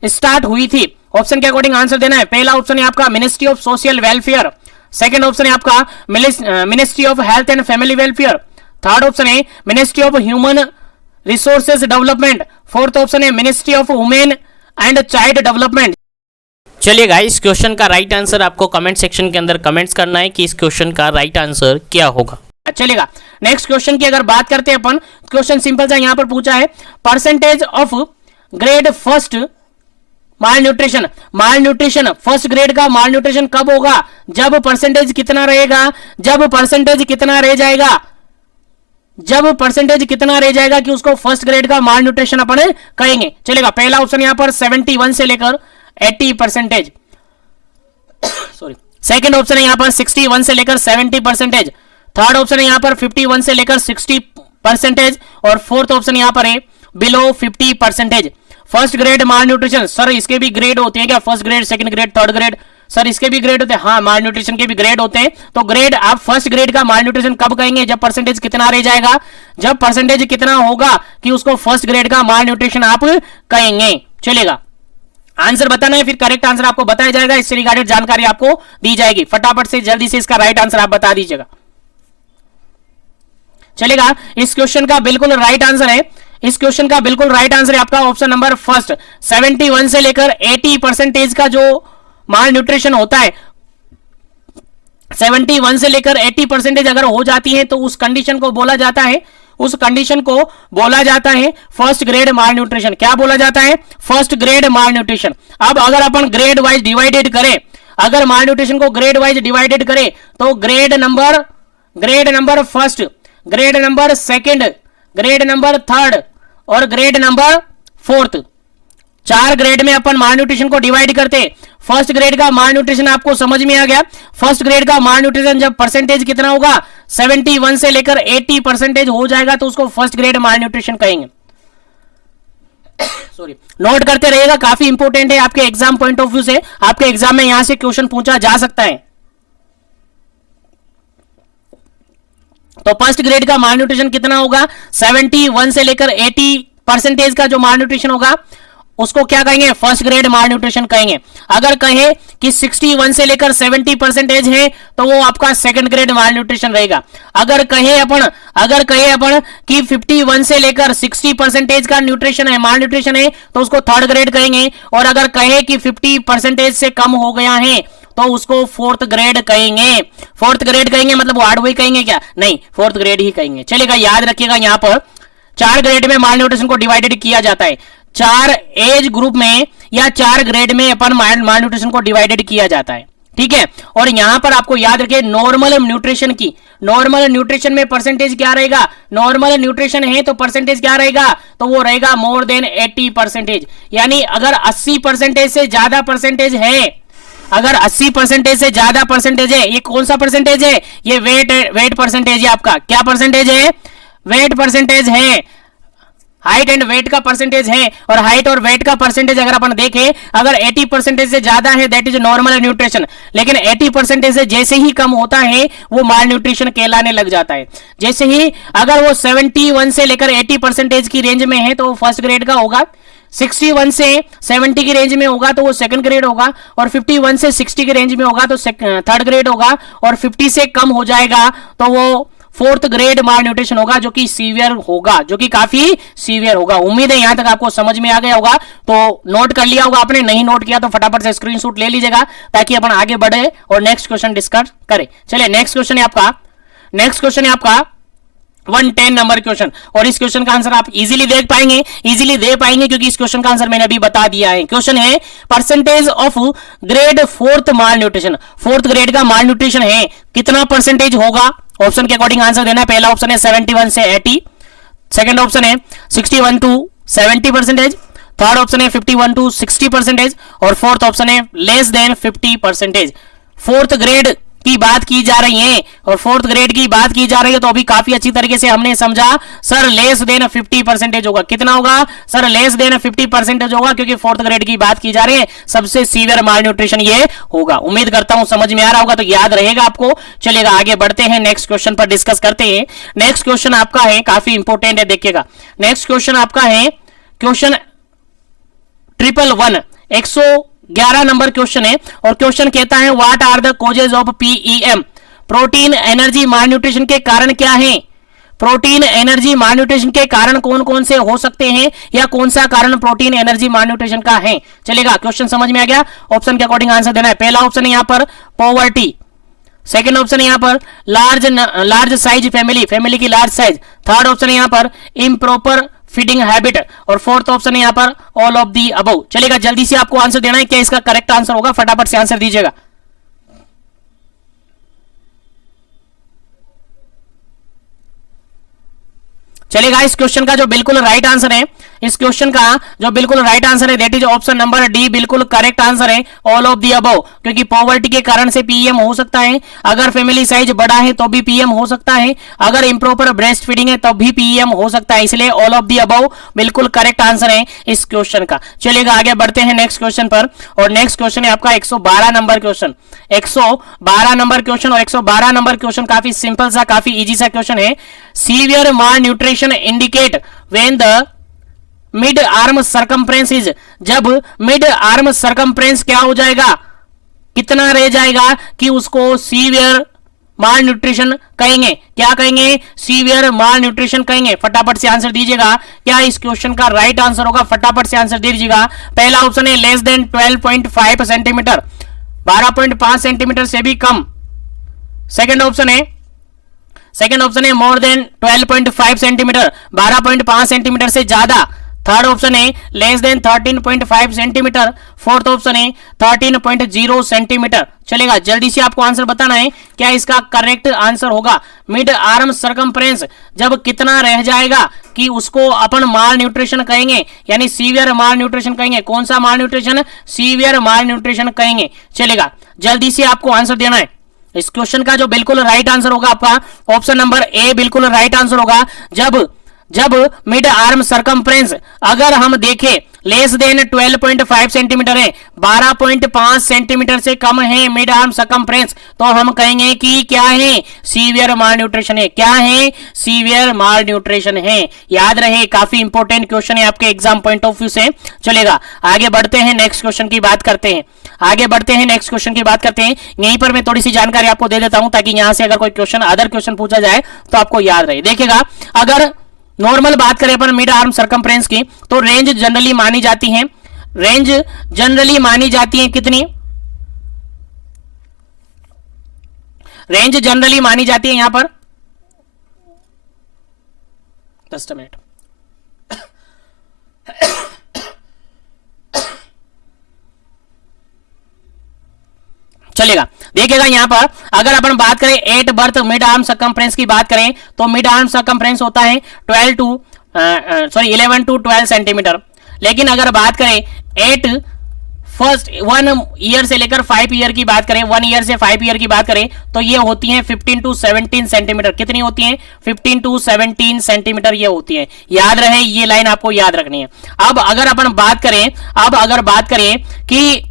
स्टार्ट हुई थी? ऑप्शन के अकॉर्डिंग आंसर देना है। पहला ऑप्शन है आपका ministry of social welfare, second option है आपका ministry of health and family welfare, third option है ministry of human resources development, fourth option है ministry of women and child development. चलिएगा, इस क्वेश्चन का राइट आंसर आपको कमेंट सेक्शन के अंदर कमेंट्स करना है कि इस क्वेश्चन का राइट आंसर क्या होगा। चलेगा, नेक्स्ट क्वेश्चन की अगर बात करते हैं अपन, क्वेश्चन सिंपल सा यहां पर पूछा है, percentage of grade first mall nutrition first grade का माल न्यूट्रिशन कब होगा? जब परसेंटेज कितना रहेगा, जब परसेंटेज कितना रह जाएगा, जब परसेंटेज कितना रह जाएगा कि उसको फर्स्ट ग्रेड का माल न्यूट्रिशन अपन कहेंगे। चलेगा, पहला ऑप्शन यहां पर 71 से लेकर 80%, सॉरी, सेकंड ऑप्शन है यहां पर 61 से लेकर 70%, थर्ड ऑप्शन है यहां पर 51 से लेकर 60%, और फोर्थ ऑप्शन यहां पर है बिलो 50%। फर्स्ट ग्रेड माल न्यूट्रिशन, सर इसके भी ग्रेड होते हैं क्या? First grade, second grade, third grade, sir इसके भी ग्रेड होते हैं? हाँ, माल न्यूट्रिशन के भी ग्रेड होते हैं। तो ग्रेड आप फर्स्ट ग्रेड का माल न्यूट्रिशन कब कहेंगे? जब परसेंटेज कितना रह जाएगा, जब परसेंटेज कितना होगा कि उसको फर्स्ट ग्रेड का माल न्यूट्रिशन आप कहेंगे। चलेगा, आंसर बताना है, फिर करेक्ट आंसर आपको बताया जाएगा, इससे रिगार्डेड जानकारी आपको दी जाएगी। फटाफट से जल्दी से इसका राइट आंसर आप बता दीजिएगा। चलेगा, इस क्वेश्चन का बिल्कुल राइट आंसर है, इस क्वेश्चन का बिल्कुल राइट आंसर है आपका ऑप्शन नंबर फर्स्ट। 71 से लेकर 80% का जो माल न्यूट्रिशन होता है, 71 से लेकर 80% अगर हो जाती है तो उस कंडीशन को बोला जाता है, उस कंडीशन को बोला जाता है फर्स्ट ग्रेड माल न्यूट्रिशन। क्या बोला जाता है? फर्स्ट ग्रेड माल न्यूट्रिशन। अब अगर अपन ग्रेड वाइज डिवाइडेड करें, अगर माल न्यूट्रिशन को ग्रेड वाइज डिवाइडेड करें तो grade number first, grade number second, grade number third और ग्रेड नंबर फोर्थ, 4 ग्रेड में अपन माल न्यूट्रिशन को डिवाइड करते। फर्स्ट ग्रेड का माल न्यूट्रिशन आपको समझ में आ गया। फर्स्ट ग्रेड का माल न्यूट्रिशन जब परसेंटेज कितना होगा, 71 से लेकर 80% हो जाएगा तो उसको फर्स्ट ग्रेड माल न्यूट्रिशन कहेंगे। सॉरी, नोट करते रहिएगा, काफी इंपोर्टेंट है आपके एग्जाम पॉइंट ऑफ व्यू से, आपके एग्जाम में यहां से क्वेश्चन पूछा जा सकता है। तो फर्स्ट ग्रेड का माल न्यूट्रिशन कितना होगा? 71 से लेकर 80% का जो माल न्यूट्रिशन होगा उसको क्या कहेंगे? फर्स्ट ग्रेड माल न्यूट्रिशन कहेंगे। अगर कहे कि 61 से लेकर 70% है तो वो आपका सेकंड ग्रेड माल न्यूट्रिशन रहेगा। अगर कहे अपन कि 51 से लेकर 60% का न्यूट्रिशन है, माल न्यूट्रिशन है, तो उसको थर्ड ग्रेड कहेंगे। और अगर कहे कि 50% से कम हो गया है तो उसको फोर्थ ग्रेड कहेंगे। फोर्थ ग्रेड कहेंगे मतलब वो हार्डवे कहेंगे क्या? नहीं, फोर्थ ग्रेड ही कहेंगे। चलेगा, याद रखिएगा, यहां पर 4 ग्रेड में माल न्यूट्रिशन को डिवाइडेड किया जाता है, 4 एज ग्रुप में या 4 ग्रेड में अपन माल न्यूट्रिशन को डिवाइडेड किया जाता है। ठीक है, और यहां पर आपको याद रखिए नॉर्मल न्यूट्रिशन की, नॉर्मल न्यूट्रिशन में परसेंटेज क्या रहेगा? नॉर्मल न्यूट्रिशन है तो परसेंटेज क्या रहेगा? तो वो रहेगा मोर देन 80%। यानी अगर 80% से ज्यादा परसेंटेज है, अगर 80% से ज्यादा परसेंटेज है, ये कौन सा परसेंटेज है? ये वेट परसेंटेज है आपका। क्या परसेंटेज है? वेट परसेंटेज है। हाइट एंड वेट का परसेंटेज है, और हाइट और वेट का परसेंटेज अगर अपन देखें, अगर 80% से ज्यादा है दैट इज नॉर्मल न्यूट्रिशन, लेकिन 80% से जैसे ही कम होता है वो माल न्यूट्रिशन कहलाने लग जाता है। जैसे ही अगर वो 71 से लेकर 80% की रेंज में है तो वो फर्स्ट ग्रेड का होगा, 61 से 70 की रेंज में होगा तो वो सेकंड ग्रेड होगा, और 51 से 60 की रेंज में होगा तो थर्ड ग्रेड होगा, और 50 से कम हो जाएगा तो वो फोर्थ ग्रेड माल न्यूट्रिशन होगा, जो कि सीवियर होगा, जो कि काफी सीवियर होगा। उम्मीद है यहां तक आपको समझ में आ गया होगा। तो नोट कर लिया होगा आपने, नहीं नोट किया तो फटाफट से स्क्रीनशॉट ले लीजिएगा ताकि अपन आगे बढ़े और नेक्स्ट क्वेश्चन डिस्कस करें। चलिए, नेक्स्ट क्वेश्चन है आपका 110 नंबर क्वेश्चन, और इस क्वेश्चन का आंसर आप इजीली दे पाएंगे क्योंकि इस क्वेश्चन का आंसर मैंने अभी बता दिया है। क्वेश्चन है percentage of grade fourth mall nutrition, fourth grade का माल न्यूट्रिशन है कितना परसेंटेज होगा? ऑप्शन के अकॉर्डिंग आंसर देना है। पहला ऑप्शन है 71 से 80, सेकंड ऑप्शन है 61 टू 70%, थर्ड ऑप्शन है 51 टू 60%, और फोर्थ ऑप्शन है लेस देन 50%। फोर्थ ग्रेड की बात की जा रही है और फोर्थ ग्रेड की बात की जा रही है, तो अभी काफी अच्छी तरीके से हमने समझा। सर लेस देन 50% होगा, कितना होगा सर? लेस देन 50% होगा, क्योंकि फोर्थ ग्रेड की बात की जा रही है, सबसे सीवियर माल न्यूट्रिशन ये होगा। उम्मीद करता हूं समझ में आ रहा होगा, तो याद रहेगा आपको। चलेगा आगे बढ़ते हैं, नेक्स्ट क्वेश्चन पर डिस्कस करते हैं। नेक्स्ट क्वेश्चन आपका है, काफी इंपॉर्टेंट है, देखिएगा। नेक्स्ट क्वेश्चन आपका है क्वेश्चन 111, 111 नंबर क्वेश्चन है, और क्वेश्चन कहता है what are the causes of PEM? Protein energy malnutrition के कारण क्या है? प्रोटीन एनर्जी मालन्यूट्रिशन के कारण कौन कौन से हो सकते हैं, या कौन सा कारण प्रोटीन एनर्जी मालन्यूट्रिशन का है? चलेगा, क्वेश्चन समझ में आ गया? ऑप्शन के अकॉर्डिंग आंसर देना है। पहला ऑप्शन है यहां पर पॉवर्टी, सेकंड ऑप्शन है यहां पर लार्ज साइज फैमिली, फैमिली की लार्ज साइज, थर्ड ऑप्शन है यहां पर इम्प्रॉपर फीडिंग हैबिट, और फोर्थ ऑप्शन है यहां पर ऑल ऑफ दी अबव। चलेगा, जल्दी से आपको आंसर देना है, क्या इसका करेक्ट आंसर होगा? फटाफट से आंसर दीजिएगा। चलेगा, इस क्वेश्चन का जो बिल्कुल राइट आंसर है, इस क्वेश्चन का जो बिल्कुल राइट आंसर है that is option number D, बिल्कुल करेक्ट आंसर है, ऑल ऑफ दी अबव। क्योंकि पॉवर्टी के कारण से पीएम हो सकता है, अगर फैमिली साइज बड़ा है तो भी पीएम हो सकता है, अगर इंप्रॉपर ब्रेस्ट फीडिंग है तब भी पीएम हो सकता है, इसलिए ऑल ऑफ दी अबव बिल्कुल करेक्ट आंसर है इस क्वेश्चन का। चलेगा, आगे बढ़ते हैं नेक्स्ट क्वेश्चन पर, और नेक्स्ट क्वेश्चन है आपका 112 नंबर क्वेश्चन, 112 नंबर क्वेश्चन, और 112 नंबर क्वेश्चन काफी सिंपल सा, काफी इजी सा क्वेश्चन है। Severe mall nutrition indicate when the mid arm circumference is, जब मिड आर्म सर्कम्फ्रेंस क्या हो जाएगा, कितना रह जाएगा, कि उसको सीवियर माल न्यूट्रिशन कहेंगे। क्या कहेंगे? सीवियर माल न्यूट्रिशन कहेंगे। फटाफट से आंसर दीजिएगा, क्या इस क्वेश्चन का राइट आंसर होगा? फटाफट से आंसर दीजिएगा। पहला ऑप्शन है लेस देन 12.5 सेंटीमीटर, 12.5 सेंटीमीटर से भी कम। सेकेंड ऑप्शन है मोर देन 12.5 सेंटीमीटर, 12.5 सेंटीमीटर से ज्यादा। थर्ड ऑप्शन है less than 13.5 centimetre, fourth option है 13.0 सेंटीमीटर। चलेगा, जल्दी से आपको आंसर बताना है, क्या इसका करेक्ट आंसर होगा? मिड आर्म सर्कम्फ्रेंस जब कितना रह जाएगा कि उसको अपन माल न्यूट्रिशन कहेंगे, यानी सीवियर माल न्यूट्रिशन कहेंगे। कौन सा माल न्यूट्रिशन? सीवियर माल न्यूट्रिशन कहेंगे। चलेगा, जल्दी से आपको आंसर देना है। इस क्वेश्चन का जो बिल्कुल राइट आंसर होगा आपका ऑप्शन नंबर ए बिल्कुल राइट आंसर होगा। जब मिड आर्म सर्कम्फ्रेंस अगर हम देखें लेस देन 12.5 सेंटीमीटर है, 12.5 सेंटीमीटर से कम है मिड आर्म सर्कम्फ्रेंस, तो हम कहेंगे कि क्या है? सीवियर माल न्यूट्रिशन है। क्या है? सीवियर माल न्यूट्रिशन है। याद रहे, काफी इंपॉर्टेंट क्वेश्चन है आपके एग्जाम पॉइंट ऑफ व्यू से। चलेगा, आगे बढ़ते हैं, नेक्स्ट क्वेश्चन की बात करते हैं। आगे बढ़ते हैं, नेक्स्ट क्वेश्चन की बात करते हैं। यहीं पर मैं थोड़ी सी जानकारी आपको दे देता हूं, ताकि यहां से अगर कोई क्वेश्चन अदर क्वेश्चन पूछा जाए तो आपको याद रहे। देखिएगा, अगर नॉर्मल बात करें अपन मिड आर्म सर्कम्फ्रेंस की, तो रेंज जनरली मानी जाती है, रेंज जनरली मानी जाती है कितनी? रेंज जनरली मानी जाती है यहां पर 10 मिनट। चलेगा, देखिएगा यहां पर अगर अपन बात करें at birth mid arm circumference की बात करें, तो मिड आर्म सर्कम्फ्रेंस होता है 11 टू 12 सेंटीमीटर। लेकिन अगर बात करें एट फर्स्ट 1 ईयर से लेकर 5 ईयर की बात करें, 1 ईयर से 5 ईयर की बात करें, तो ये होती हैं 15 टू 17 सेंटीमीटर। कितनी होती हैं? 15 टू 17 सेंटीमीटर ये होती हैं। याद रहे, ये लाइन आपको याद रखनी है। अब अगर अपन बात करें कि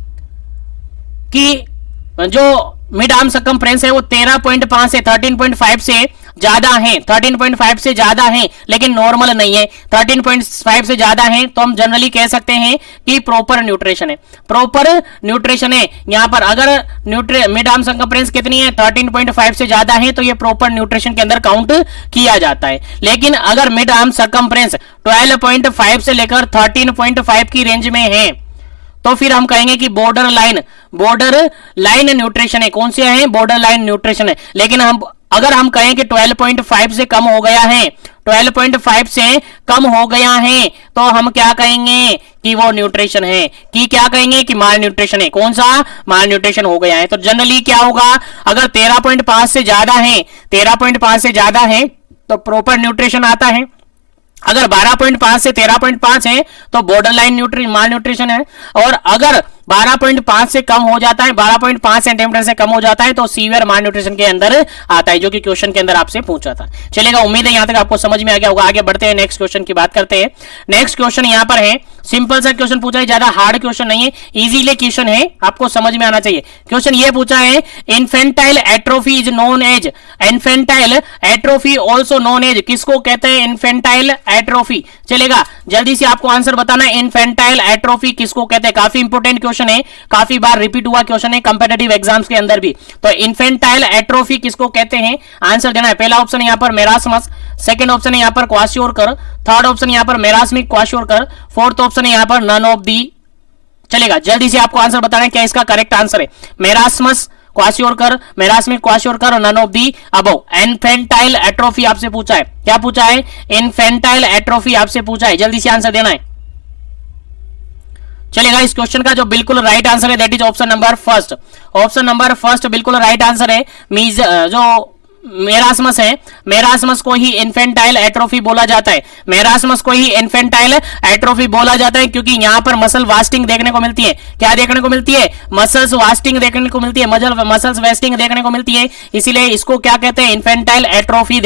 जो मिड आर्म सर्कम्फ्रेंस है वो 13.5 से 13.5 से ज्यादा है, 13.5 से ज्यादा है, लेकिन नॉर्मल नहीं है। 13.5 से ज्यादा है तो हम जनरली कह सकते हैं कि प्रॉपर न्यूट्रिशन है, प्रॉपर न्यूट्रिशन है। यहां पर अगर मिड आर्म सर्कम्फ्रेंस कितनी है? 13.5 से ज्यादा है, तो ये प्रॉपर न्यूट्रिशन के अंदर काउंट किया जाता है। लेकिन अगर मिड आर्म सर्कम्फ्रेंस 12.5 से लेकर 13.5 की रेंज में है, तो फिर हम कहेंगे कि बॉर्डर लाइन न्यूट्रिशन है। कौन सी है? बॉर्डर लाइन न्यूट्रिशन है। लेकिन अगर हम कहें कि 12.5 से कम हो गया है, 12.5 से कम हो गया है, तो हम क्या कहेंगे? कि वो न्यूट्रिशन है। कि क्या कहेंगे? कि माल न्यूट्रिशन है। कौन सा? माल न्यूट्रिशन हो गया है। तो जनरली क्या होगा? अगर 13.5 से ज्यादा है, 13.5 से ज्यादा है तो प्रॉपर न्यूट्रिशन आता है। अगर 12.5 से 13.5 है तो बॉर्डर लाइन माल न्यूट्रिशन है। और अगर 12.5 से कम हो जाता है, 12.5 सेंटीमीटर से कम हो जाता है तो सीवियर माल न्यूट्रिशन के अंदर आता है, जो कि क्वेश्चन के अंदर आपसे पूछा था। चलेगा, उम्मीद है यहां तक आपको समझ में आ गया होगा। आगे बढ़ते हैं, नेक्स्ट क्वेश्चन की बात करते हैं। नेक्स्ट क्वेश्चन यहां पर है, सिंपल सा क्वेश्चन पूछा है, ज्यादा हार्ड क्वेश्चन नहीं है, इजीली क्वेश्चन है, आपको समझ में आना चाहिए। क्वेश्चन ये पूछा है, infantile atrophy is known as, infantile atrophy also known as, किसको कहते हैं इन्फेंटाइल एट्रोफी? चलेगा, जल्दी से आपको आंसर बताना है, इन्फेंटाइल एट्रोफी किसको कहते हैं। काफी इंपोर्टेंट क्वेश्चन है, काफी बार रिपीट हुआ क्वेश्चन है कंपेटिटिव एग्जाम्स के अंदर भी। तो इन्फेंटाइल एट्रोफी किसको कहते हैं, आंसर देना है। पहला ऑप्शन यहां पर मेरास्मस, सेकंड ऑप्शन है यहां पर क्वाशियोरकर, थर्ड ऑप्शन यहां पर मेरास्मिक क्वाशियोरकर, फोर्थ ऑप्शन है यहां पर नन ऑफ दी। चलेगा, जल्दी से आपको आंसर बताना है क्या इसका करेक्ट आंसर है। मेरास्मस, क्वाशियोरकर, मेरास्मिक क्वाशियोरकर और none of the above. Infantile atrophy आपसे पूछा है, क्या पूछा है? इन्फेंटाइल एट्रोफी आपसे पूछा है, जल्दी से आंसर देना है। चलेगा, इस क्वेश्चन का जो बिल्कुल राइट आंसर है that is option number first. Option number first बिल्कुल राइट आंसर है। जो मेरास्मस है, मेरास्मस को ही इन्फेंटाइल एट्रोफी बोला जाता है, मेरास्मस को ही इन्फेंटाइल एट्रोफी बोला जाता है, क्योंकि यहां पर मसल वास्टिंग देखने को मिलती है। क्या देखने को मिलती है? मसल्स वास्टिंग देखने को मिलती है, मसल्स वेस्टिंग देखने को मिलती है, इसीलिए इसको क्या कहते हैं? इन्फेंटाइल एट्रोफी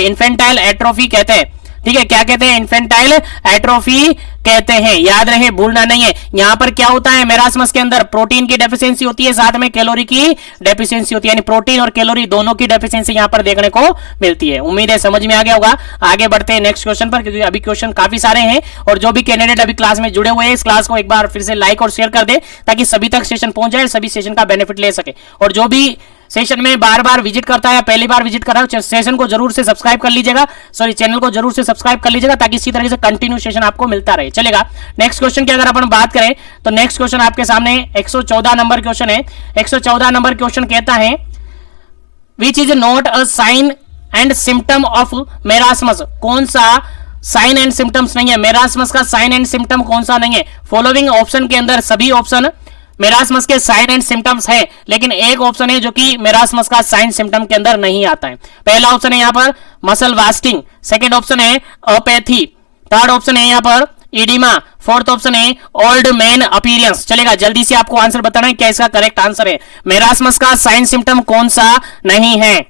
इन्फेंटाइल एट्रोफी कहते हैं। ठीक है, क्या कहते हैं? इन्फेंटाइल एट्रोफी कहते हैं, याद रहे, भूलना नहीं है। यहां पर क्या होता है? मेरास्मस के अंदर प्रोटीन की डेफिशिएंसी होती है, साथ में कैलोरी की डेफिशिएंसी होती है, यानी प्रोटीन और कैलोरी दोनों की डेफिशिएंसी यहां पर देखने को मिलती है। उम्मीद है समझ में आ गया होगा। आगे बढ़ते हैं नेक्स्ट क्वेश्चन पर, क्योंकि अभी क्वेश्चन काफी सारे हैं और जो भी कैंडिडेट अभी क्लास में जुड़े हुए हैं इस क्लास को एक बार फिर से लाइक और शेयर कर दे, ताकि सभी तक सेशन पहुंच जाए, सभी सेशन का बेनिफिट ले सके। और जो भी सेशन में बार बार विजिट करता है या पहली बार विजिट कर रहा है, सेशन को जरूर से सब्सक्राइब कर लीजिएगा, सॉरी चैनल को जरूर से सब्सक्राइब कर लीजिएगा, ताकि इसी तरह से कंटिन्यू सेशन आपको मिलता रहे। चलेगा, नेक्स्ट क्वेश्चन की अगर अपन बात करें तो नेक्स्ट क्वेश्चन आपके सामने 114 नंबर क्वेश्चन है। 114 नंबर क्वेश्चन कहता है, which is not a sign and symptom of marasmus, कौन सा साइन एंड सिम्टम्स नहीं है? मेरास्मस का साइन एंड सिम्टम कौन सा नहीं है? फॉलोइंग ऑप्शन के अंदर सभी ऑप्शन मेरास्मस के साइन एंड सिम्टम्स है, लेकिन एक ऑप्शन है जो कि मेरास्मस का साइन सिम्टम के अंदर नहीं आता है। पहला ऑप्शन है यहां पर मसल वास्टिंग, सेकंड ऑप्शन है अपैथी, थर्ड ऑप्शन है यहां पर इडिमा, फोर्थ ऑप्शन है ओल्ड मैन अपीयरेंस। चलेगा, जल्दी से आपको आंसर बताना है क्या इसका करेक्ट आंसर है। मेरास्मस का साइन सिम्टम कौन सा नहीं है?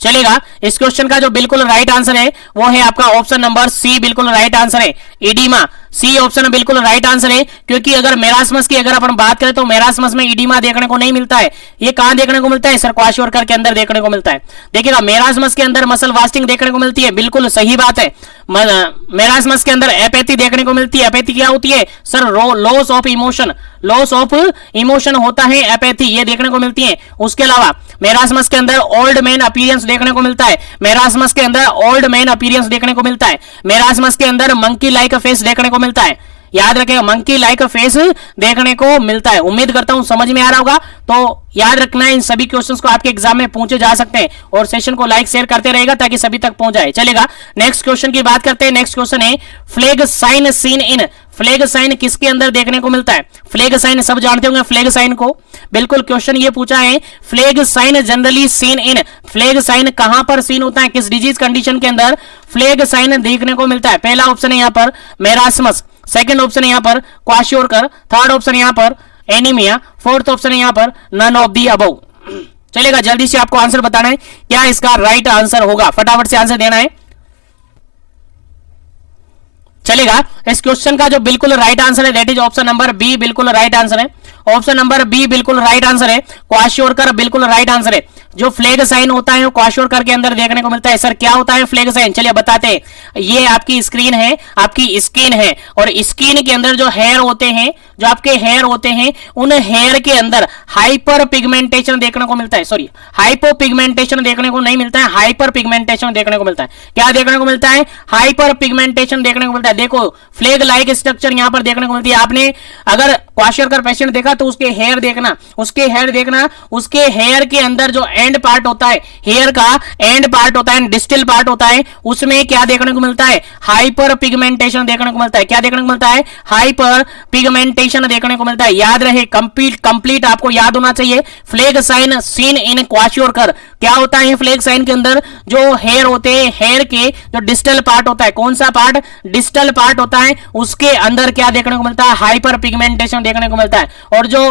चलेगा, इस क्वेश्चन का जो बिल्कुल राइट आंसर है वो है आपका ऑप्शन नंबर सी, बिल्कुल राइट आंसर है, इडिमा। सी ऑप्शन बिल्कुल राइट आंसर है, क्योंकि अगर मेरास्मस की अगर अपन बात करें तो मेरास्मस में इडिमा देखने को नहीं मिलता है। ये कहां देखने को मिलता है? सर क्वाशियोरकर के अंदर देखने को मिलता है। देखिएगा, मेरास्मस के अंदर मसल वास्टिंग देखने को मिलती है, बिल्कुल सही बात है। मेरास्मस के अंदर एपैथी देखने को मिलती है। एपैथी क्या होती है? Sir loss of emotion, loss of emotion होता है एपैथी, ये देखने को मिलती है। उसके अलावा मेरास्मस के अंदर ओल्ड मैन अपीयरेंस देखने को मिलता है, मेरास्मस के अंदर ओल्ड मैन अपीयरेंस देखने को मिलता है, मेरास्मस के अंदर मंकी लाइक फेस देखने को मिलता है। याद रखेगा, मंकी लाइक फेस देखने को मिलता है। उम्मीद करता हूं समझ में आ रहा होगा। तो याद रखना है, इन सभी क्वेश्चंस को आपके एग्जाम में पूछे जा सकते हैं, और सेशन को लाइक शेयर करते रहेगा ताकि सभी तक पहुंच जाए। चलेगा, नेक्स्ट क्वेश्चन की बात करते हैं। नेक्स्ट क्वेश्चन है, flag sign seen in, flag sign किसके अंदर देखने को मिलता है? फ्लैग साइन सब जानते होंगे फ्लैग साइन को, बिल्कुल क्वेश्चन ये पूछा है, flag sign generally seen in, flag sign कहां पर सीन होता है, किस डिजीज कंडीशन के अंदर फ्लैग साइन देखने को मिलता है? पहला ऑप्शन है यहां पर मेरास्मस, सेकंड ऑप्शन है यहां पर क्वाशियोरकर, थर्ड ऑप्शन यहां पर एनीमिया, फोर्थ ऑप्शन है यहां पर नन ऑफ दी अबव। चलेगा, जल्दी से आपको आंसर बताना है क्या इसका राइट आंसर होगा, फटाफट से आंसर देना है। चलेगा, इस क्वेश्चन का जो बिल्कुल राइट आंसर है that is option number B, बिल्कुल राइट आंसर है। ऑप्शन नंबर बी बिल्कुल राइट आंसर है, क्वाशियोरकर बिल्कुल राइट आंसर है। जो फ्लैग साइन होता है वो क्वाशियोरकर के अंदर देखने को मिलता है। सर क्या होता है फ्लैग साइन? चलिए बताते हैं। ये आपकी स्क्रीन है, आपकी स्किन है, और स्किन के अंदर जो हेयर होते हैं, जो आपके हेयर होते हैं, उन हेयर के अंदर हाइपर पिगमेंटेशन देखने को मिलता है। सॉरी, हाइपो पिगमेंटेशन देखने को नहीं मिलता है, हाइपर पिगमेंटेशन देखने को मिलता है। क्या देखने को मिलता है? हाइपर पिगमेंटेशन देखने को मिलता है। देखो, फ्लैग लाइक स्ट्रक्चर यहां पर देखने को मिलती है। आपने अगर क्वाशियोरकर पेशेंट देखा तो उसके हेयर देखना, उसके हेयर के अंदर जो एंड पार्ट होता है, हेयर का एंड पार्ट होता है, डिस्टल पार्ट होता है, उसमें क्या देखने को मिलता है, हाइपर पिगमेंटेशन देखने को मिलता है। क्या देखने को मिलता है, हाइपर पिगमेंटेशन देखने को मिलता है। याद रहे, कंप्लीट आपको याद होना चाहिए। Flag sign seen in kwashiorkor, क्या होता है फ्लैग साइन के अंदर, जो हेयर होते हैं, हेयर के जो डिस्टल पार्ट होता है, कौन सा पार्ट, डिस्टल पार्ट होता है, उसके अंदर क्या देखने को मिलता है, हाइपर पिगमेंटेशन देखने को मिलता है। और जो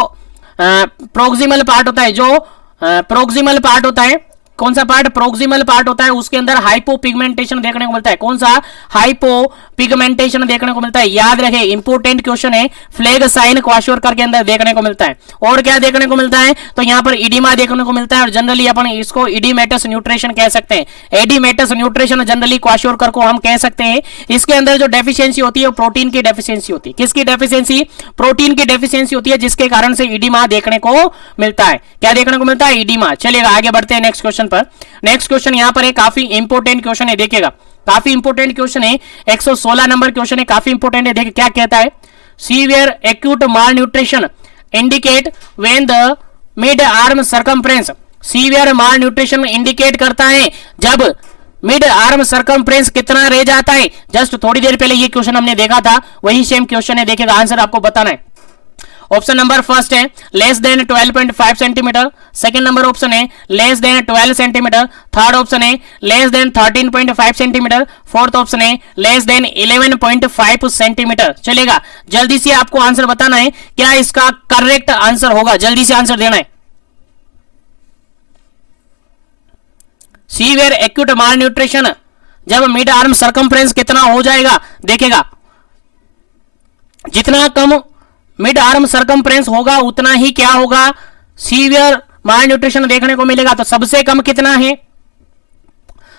प्रोक्सिमल पार्ट होता है, जो प्रोक्सिमल पार्ट होता है, कौन सा पार्ट, प्रोक्सिमल पार्ट होता है, उसके अंदर हाइपोपिगमेंटेशन देखने को मिलता है। कौन सा, हाइपोपिगमेंटेशन देखने को मिलता है। याद रहे, इंपोर्टेंट क्वेश्चन है, फ्लैग साइन क्वाशियोरकर के अंदर देखने को मिलता है। और क्या देखने को मिलता है, तो यहां पर इडिमा देखने को मिलता है, और जनरली अपन इसको इडीमेटस न्यूट्रिशन कह सकते हैं। एडिमेटस न्यूट्रिशन जनरली क्वाशियोरकर को हम कह सकते हैं। इसके अंदर जो डेफिशिएंसी होती है वो प्रोटीन की डेफिशिएंसी होती है। किसकी डेफिशिएंसी, प्रोटीन की डेफिशिएंसी होती है, जिसके कारण से इडिमा देखने को मिलता है। क्या देखने को मिलता है, इडिमा। चलिएगा आगे बढ़ते हैं नेक्स्ट क्वेश्चन पर। नेक्स्ट क्वेश्चन यहां पर है, काफी इंपोर्टेंट क्वेश्चन है, देखिएगा काफी इंपोर्टेंट क्वेश्चन है, 116 नंबर क्वेश्चन है, काफी इंपोर्टेंट है। देखिए क्या कहता है, severe acute mall nutrition indicate when the mid arm circumference, severe mall nutrition indicate करता है जब मिड आर्म सर्कमफ्रेंस कितना रह जाता है। जस्ट थोड़ी देर पहले ये क्वेश्चन हमने देखा था, वही सेम क्वेश्चन है, देखिएगा आंसर आपको बताना है। ऑप्शन नंबर फर्स्ट है less than 12.5 centimetre, second number option है less than 12 centimetre, third option है less than 13.5 centimetre, fourth option है लेस देन 11.5 सेंटीमीटर। चलेगा, जल्दी से आपको आंसर बताना है, क्या इसका करेक्ट आंसर होगा, जल्दी से आंसर देना है। सीवियर एक्यूट माल न्यूट्रिशन जब मिड आर्म सर्कमफ्रेंस कितना हो जाएगा, देखेगा जितना कम मिड आर्म सर्कमफ्रेंस होगा उतना ही क्या होगा, सीवियर माल न्यूट्रिशन देखने को मिलेगा। तो सबसे कम कितना है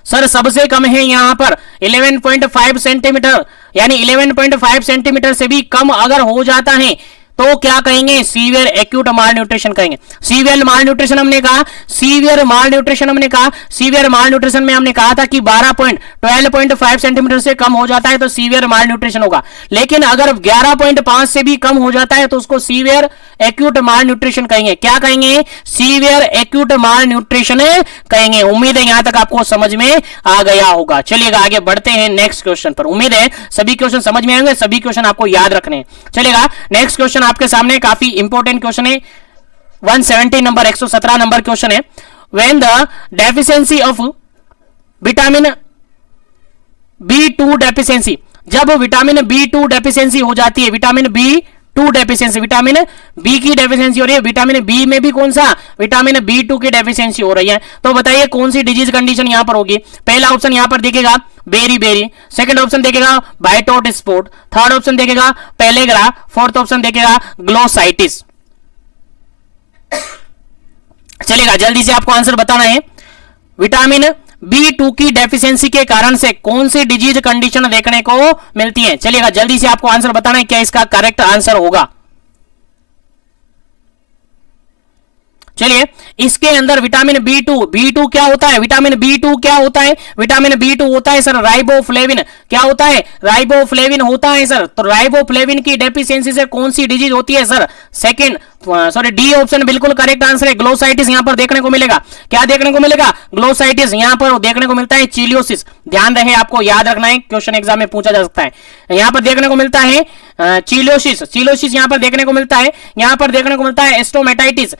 सर, सबसे कम है यहां पर 11.5 सेंटीमीटर, यानी 11.5 सेंटीमीटर से भी कम अगर हो जाता है तो क्या कहेंगे, सीवियर एक्यूट माल न्यूट्रिशन कहेंगे। सीवियर माल न्यूट्रिशन हमने कहा, सीवियर माल न्यूट्रिशन हमने कहा, सीवियर माल न्यूट्रिशन में हमने कहा था कि 12.5 सेंटीमीटर से कम हो जाता है तो सीवियर माल न्यूट्रिशन होगा। लेकिन अगर 11.5 से भी कम हो जाता है तो उसको सीवियर एक्यूट माल न्यूट्रिशन कहेंगे। क्या कहेंगे, सीवियर एक्यूट माल न्यूट्रिशन कहेंगे। उम्मीद है यहां तक आपको समझ में आ गया होगा। चलिएगा आगे बढ़ते हैं नेक्स्ट क्वेश्चन पर। उम्मीद है सभी क्वेश्चन समझ में आएंगे, सभी क्वेश्चन आपको याद रखने हैं। चलेगा, नेक्स्ट क्वेश्चन आपके सामने काफी इंपॉर्टेंट क्वेश्चन है, 170 नंबर 117 नंबर क्वेश्चन है। When the deficiency of vitamin B2 deficiency, जब विटामिन B2 डेफिशिएंसी हो जाती है, vitamin B2 deficiency, vitamin B की डेफिशिएंसी हो रही है, विटामिन बी में भी कौन सा, विटामिन B2 की डेफिशिएंसी हो रही है, तो बताइए कौन सी डिजीज कंडीशन यहां पर होगी। पहला ऑप्शन यहां पर देखेगा बेरी बेरी, सेकंड ऑप्शन देखेगा बाइटोट स्पॉट, थर्ड ऑप्शन देखेगा पेलेग्रा, फोर्थ ऑप्शन देखेगा ग्लोसाइटिस। चलेगा, जल्दी से आपको आंसर बताना है। विटामिन B2 की डेफिशिएंसी के कारण से कौन सी डिजीज कंडीशन देखने को मिलती है। चलिएगा, जल्दी से आपको आंसर बताना है, क्या इसका करेक्ट आंसर होगा। चलिए, इसके अंदर विटामिन B2 क्या होता है, विटामिन B2 क्या होता है, विटामिन B2 होता है सर राइबोफ्लेविन। क्या होता है, राइबोफ्लेविन होता है सर। तो राइबोफ्लेविन की डेफिशिएंसी से कौन सी डिजीज होती है सर, सेकंड डी ऑप्शन बिल्कुल करेक्ट आंसर है, ग्लोसाइटिस यहां पर देखने को मिलेगा। क्या देखने को मिलेगा, ग्लोसाइटिस यहां पर देखने को मिलता है, चिलियोसिस। ध्यान रहे, आपको याद रखना है, क्वेश्चन एग्जाम में पूछा जा सकता है। यहां पर देखने को मिलता है चिलियोसिस यहां पर देखने को मिलता है। यहां पर देखने को मिलता है एस्टोमेटाइटिस,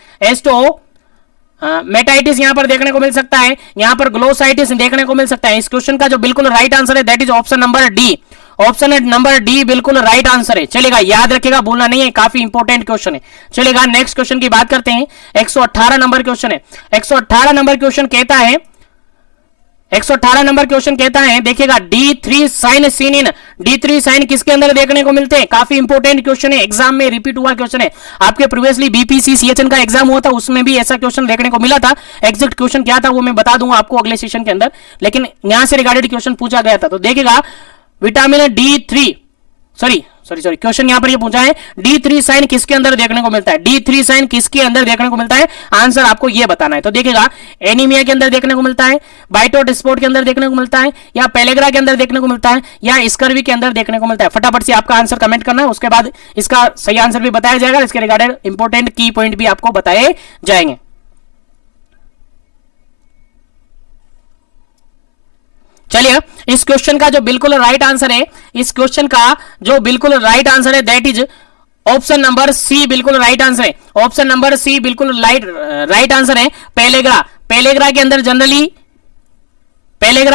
मेटाइटिस यहां पर देखने को मिल सकता है। यहां पर ग्लोसाइटिस देखने को मिल सकता है। इस क्वेश्चन का जो बिल्कुल राइट आंसर है that is option number D. Option number D बिल्कुल राइट आंसर है। चलेगा, याद रखेगा, भूलना नहीं है, काफी इंपॉर्टेंट क्वेश्चन है। चलेगा, नेक्स्ट क्वेश्चन की बात करते हैं। 118 नंबर क्वेश्चन है। 118 नंबर क्वेश्चन कहता है, 118 नंबर क्वेश्चन कहता है, देखिएगा D3 साइन सीन इन, D3 साइन किसके अंदर देखने को मिलते हैं। काफी इंपॉर्टेंट क्वेश्चन है, एग्जाम में रिपीट हुआ क्वेश्चन है। आपके प्रीवियसली बीपीसी सीएचएन का एग्जाम हुआ था, उसमें भी ऐसा क्वेश्चन देखने को मिला था। एग्जैक्ट क्वेश्चन क्या था वो मैं बता दूंगा आपको अगले सेशन के अंदर, लेकिन यहां से रिगार्डेड क्वेश्चन पूछा गया था। तो देखिएगा विटामिन D3 सॉरी क्वेश्चन यहां पर ये पूछा है, D3 साइन किसके अंदर देखने को मिलता है, D3 साइन किसके अंदर देखने को मिलता है, आंसर आपको ये बताना है। तो देखिएगा एनीमिया के अंदर देखने को मिलता है, बाइटोट स्पॉट के अंदर देखने को मिलता है, या पेलेग्रा के अंदर देखने को मिलता है, या स्कर्वी के अंदर देखने को मिलता है। फटाफट से आपका आंसर कमेंट करना है, उसके बाद इसका सही आंसर भी बताया जाएगा, इसके रिगार्डेड इंपॉर्टेंट की पॉइंट भी आपको बताए जाएंगे। चलिए, इस क्वेश्चन का जो बिल्कुल राइट आंसर है, इस क्वेश्चन का जो बिल्कुल राइट आंसर है that is option number C बिल्कुल राइट आंसर है। ऑप्शन नंबर सी बिल्कुल राइट आंसर है। पेलेग्रा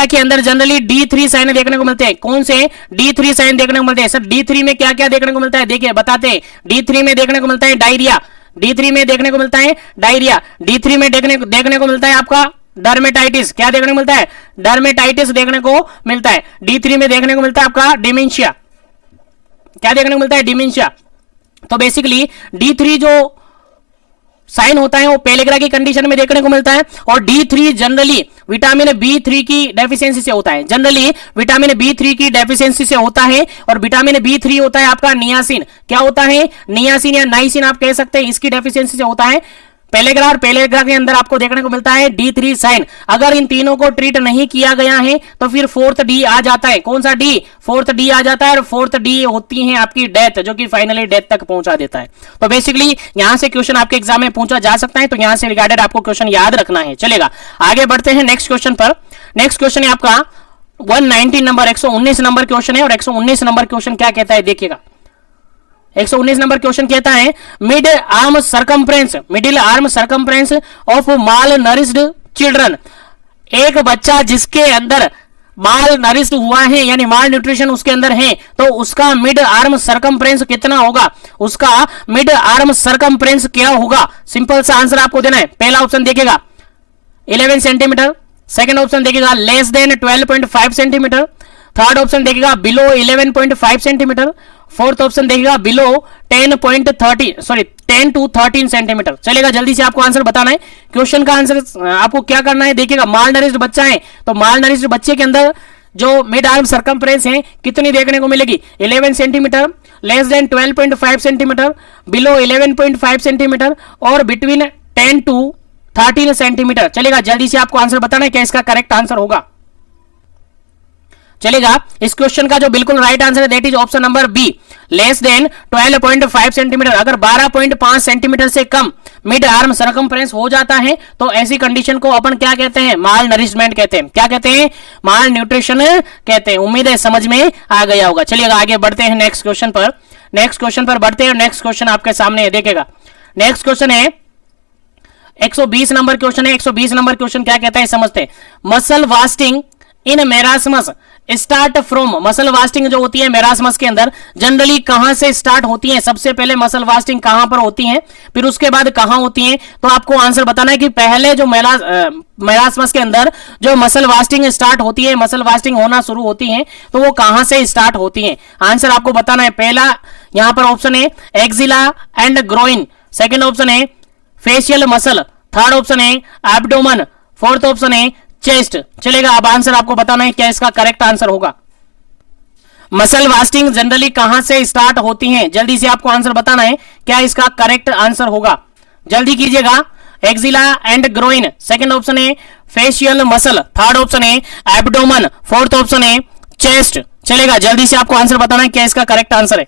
के अंदर जनरली D3 साइन देखने को मिलते हैं। कौन से D3 साइन देखने को मिलते हैं? सर D3 में क्या क्या देखने को मिलता है, देखिए बताते हैं। D3 में देखने को मिलता है डायरिया, D3 में देखने को मिलता है डायरिया, D3 में देखने को मिलता है आपका डर्मेटाइटिस। क्या देखने को मिलता है? डर्मेटाइटिस देखने को मिलता है। D3 में देखने को मिलता है आपका डिमेंशिया। क्या देखने को मिलता है? डिमेंशिया। तो बेसिकली D3 जो साइन होता है वो पेलेग्रा की कंडीशन में देखने को मिलता है। और D3 जनरली विटामिन B3 की डेफिशिएंसी से होता है। जनरली विटामिन B3 की डेफिशिएंसी से होता है। और विटामिन B3 होता है आपका नियासिन। क्या होता है? नियासिन या नाइसिन आप कह सकते हैं, इसकी डेफिशिएंसी से होता है पेलेग्रा। और पेलेग्रा के अंदर आपको देखने को मिलता है D3 साइन। अगर इन तीनों को ट्रीट नहीं किया गया है तो फिर फोर्थ D आ जाता है। कौन सा D? फोर्थ D आ जाता है। और फोर्थ D होती है आपकी डेथ, जो कि फाइनली डेथ तक पहुंचा देता है। तो बेसिकली यहां से क्वेश्चन आपके एग्जाम में पूछा जा सकता है, तो यहां से रिगार्डेड आपको क्वेश्चन याद रखना है। चलेगा, आगे बढ़ते हैं नेक्स्ट क्वेश्चन पर। नेक्स्ट क्वेश्चन है आपका 119 नंबर, 119 नंबर क्वेश्चन है। और 119 नंबर क्वेश्चन क्या कहता है देखिएगा। 119 नंबर क्वेश्चन कहता है middle arm circumference of mall nourished children. एक बच्चा जिसके अंदर माल नरिश्ड हुआ है, यानी माल न्यूट्रिशन उसके अंदर है, तो उसका मिड आर्म सरकमफ्रेंस कितना होगा? उसका मिड आर्म सरकमफ्रेंस क्या होगा? सिंपल सा आंसर आपको देना है। पहला ऑप्शन देखिएगा 11 सेंटीमीटर, सेकंड ऑप्शन देखिएगा less than 12.5 centimetre, third option देखिएगा बिलो 11.5 सेंटीमीटर, फोर्थ ऑप्शन देखिएगा बिलो 10 to 13 सेंटीमीटर। चलेगा, जल्दी से आपको आंसर बताना है। क्वेश्चन का आंसर आपको क्या करना है देखिएगा। माल नरिश्ड बच्चा है, तो माल नरिश्ड बच्चे के अंदर जो मिड आर्म सरकमफ्रेंस है कितनी देखने को मिलेगी? 11 centimetre, less than 12.5 centimetre, below 11.5 centimetre और बिटवीन 10 to 13 सेंटीमीटर। चलेगा, जल्दी से आपको आंसर बताना है क्या इसका करेक्ट आंसर होगा। चलेगा, इस क्वेश्चन का जो बिल्कुल राइट आंसर है that is option number B, less than 12.5 centimetre. अगर 12.5 सेंटीमीटर से कम मिड आर्म सरकमफ्रेंस हो जाता है तो ऐसी कंडीशन को अपन क्या कहते हैं? माल नरिशमेंट कहते हैं। क्या कहते हैं? माल न्यूट्रिशन कहते हैं। उम्मीद है समझ में आ गया होगा। चलिएगा, आगे बढ़ते हैं नेक्स्ट क्वेश्चन पर। नेक्स्ट क्वेश्चन आपके सामने है, देखेगा। नेक्स्ट क्वेश्चन है 120 नंबर क्वेश्चन है। 120 नंबर क्वेश्चन क्या कहता है समझते हैं। Muscle wasting in marasmus start from. Muscle wasting जो होती है मेरास्मस के अंदर जनरली कहां से स्टार्ट होती है? सबसे पहले मसल वास्टिंग कहां पर होती है, फिर उसके बाद कहां होती है? तो आपको आंसर बताना है कि पहले जो मेरास्मस के अंदर जो मसल वास्टिंग स्टार्ट होती है, मसल वास्टिंग होना शुरू होती है, तो वो कहां से स्टार्ट होती है? आंसर आपको बताना है। पहला यहां पर ऑप्शन है axilla and groin, second option है फेशियल मसल, थर्ड ऑप्शन है एब्डोमन, फोर्थ ऑप्शन है चेस्ट। चलेगा, अब आंसर आपको बताना है क्या इसका करेक्ट आंसर होगा। मसल वास्टिंग जनरली कहां से स्टार्ट होती है? जल्दी से आपको आंसर बताना है क्या इसका करेक्ट आंसर होगा। जल्दी कीजिएगा। Axilla and groin, second option है फेशियल मसल, थर्ड ऑप्शन है एब्डोमन, फोर्थ ऑप्शन है चेस्ट। चलेगा, जल्दी से आपको आंसर बताना है क्या इसका करेक्ट आंसर है।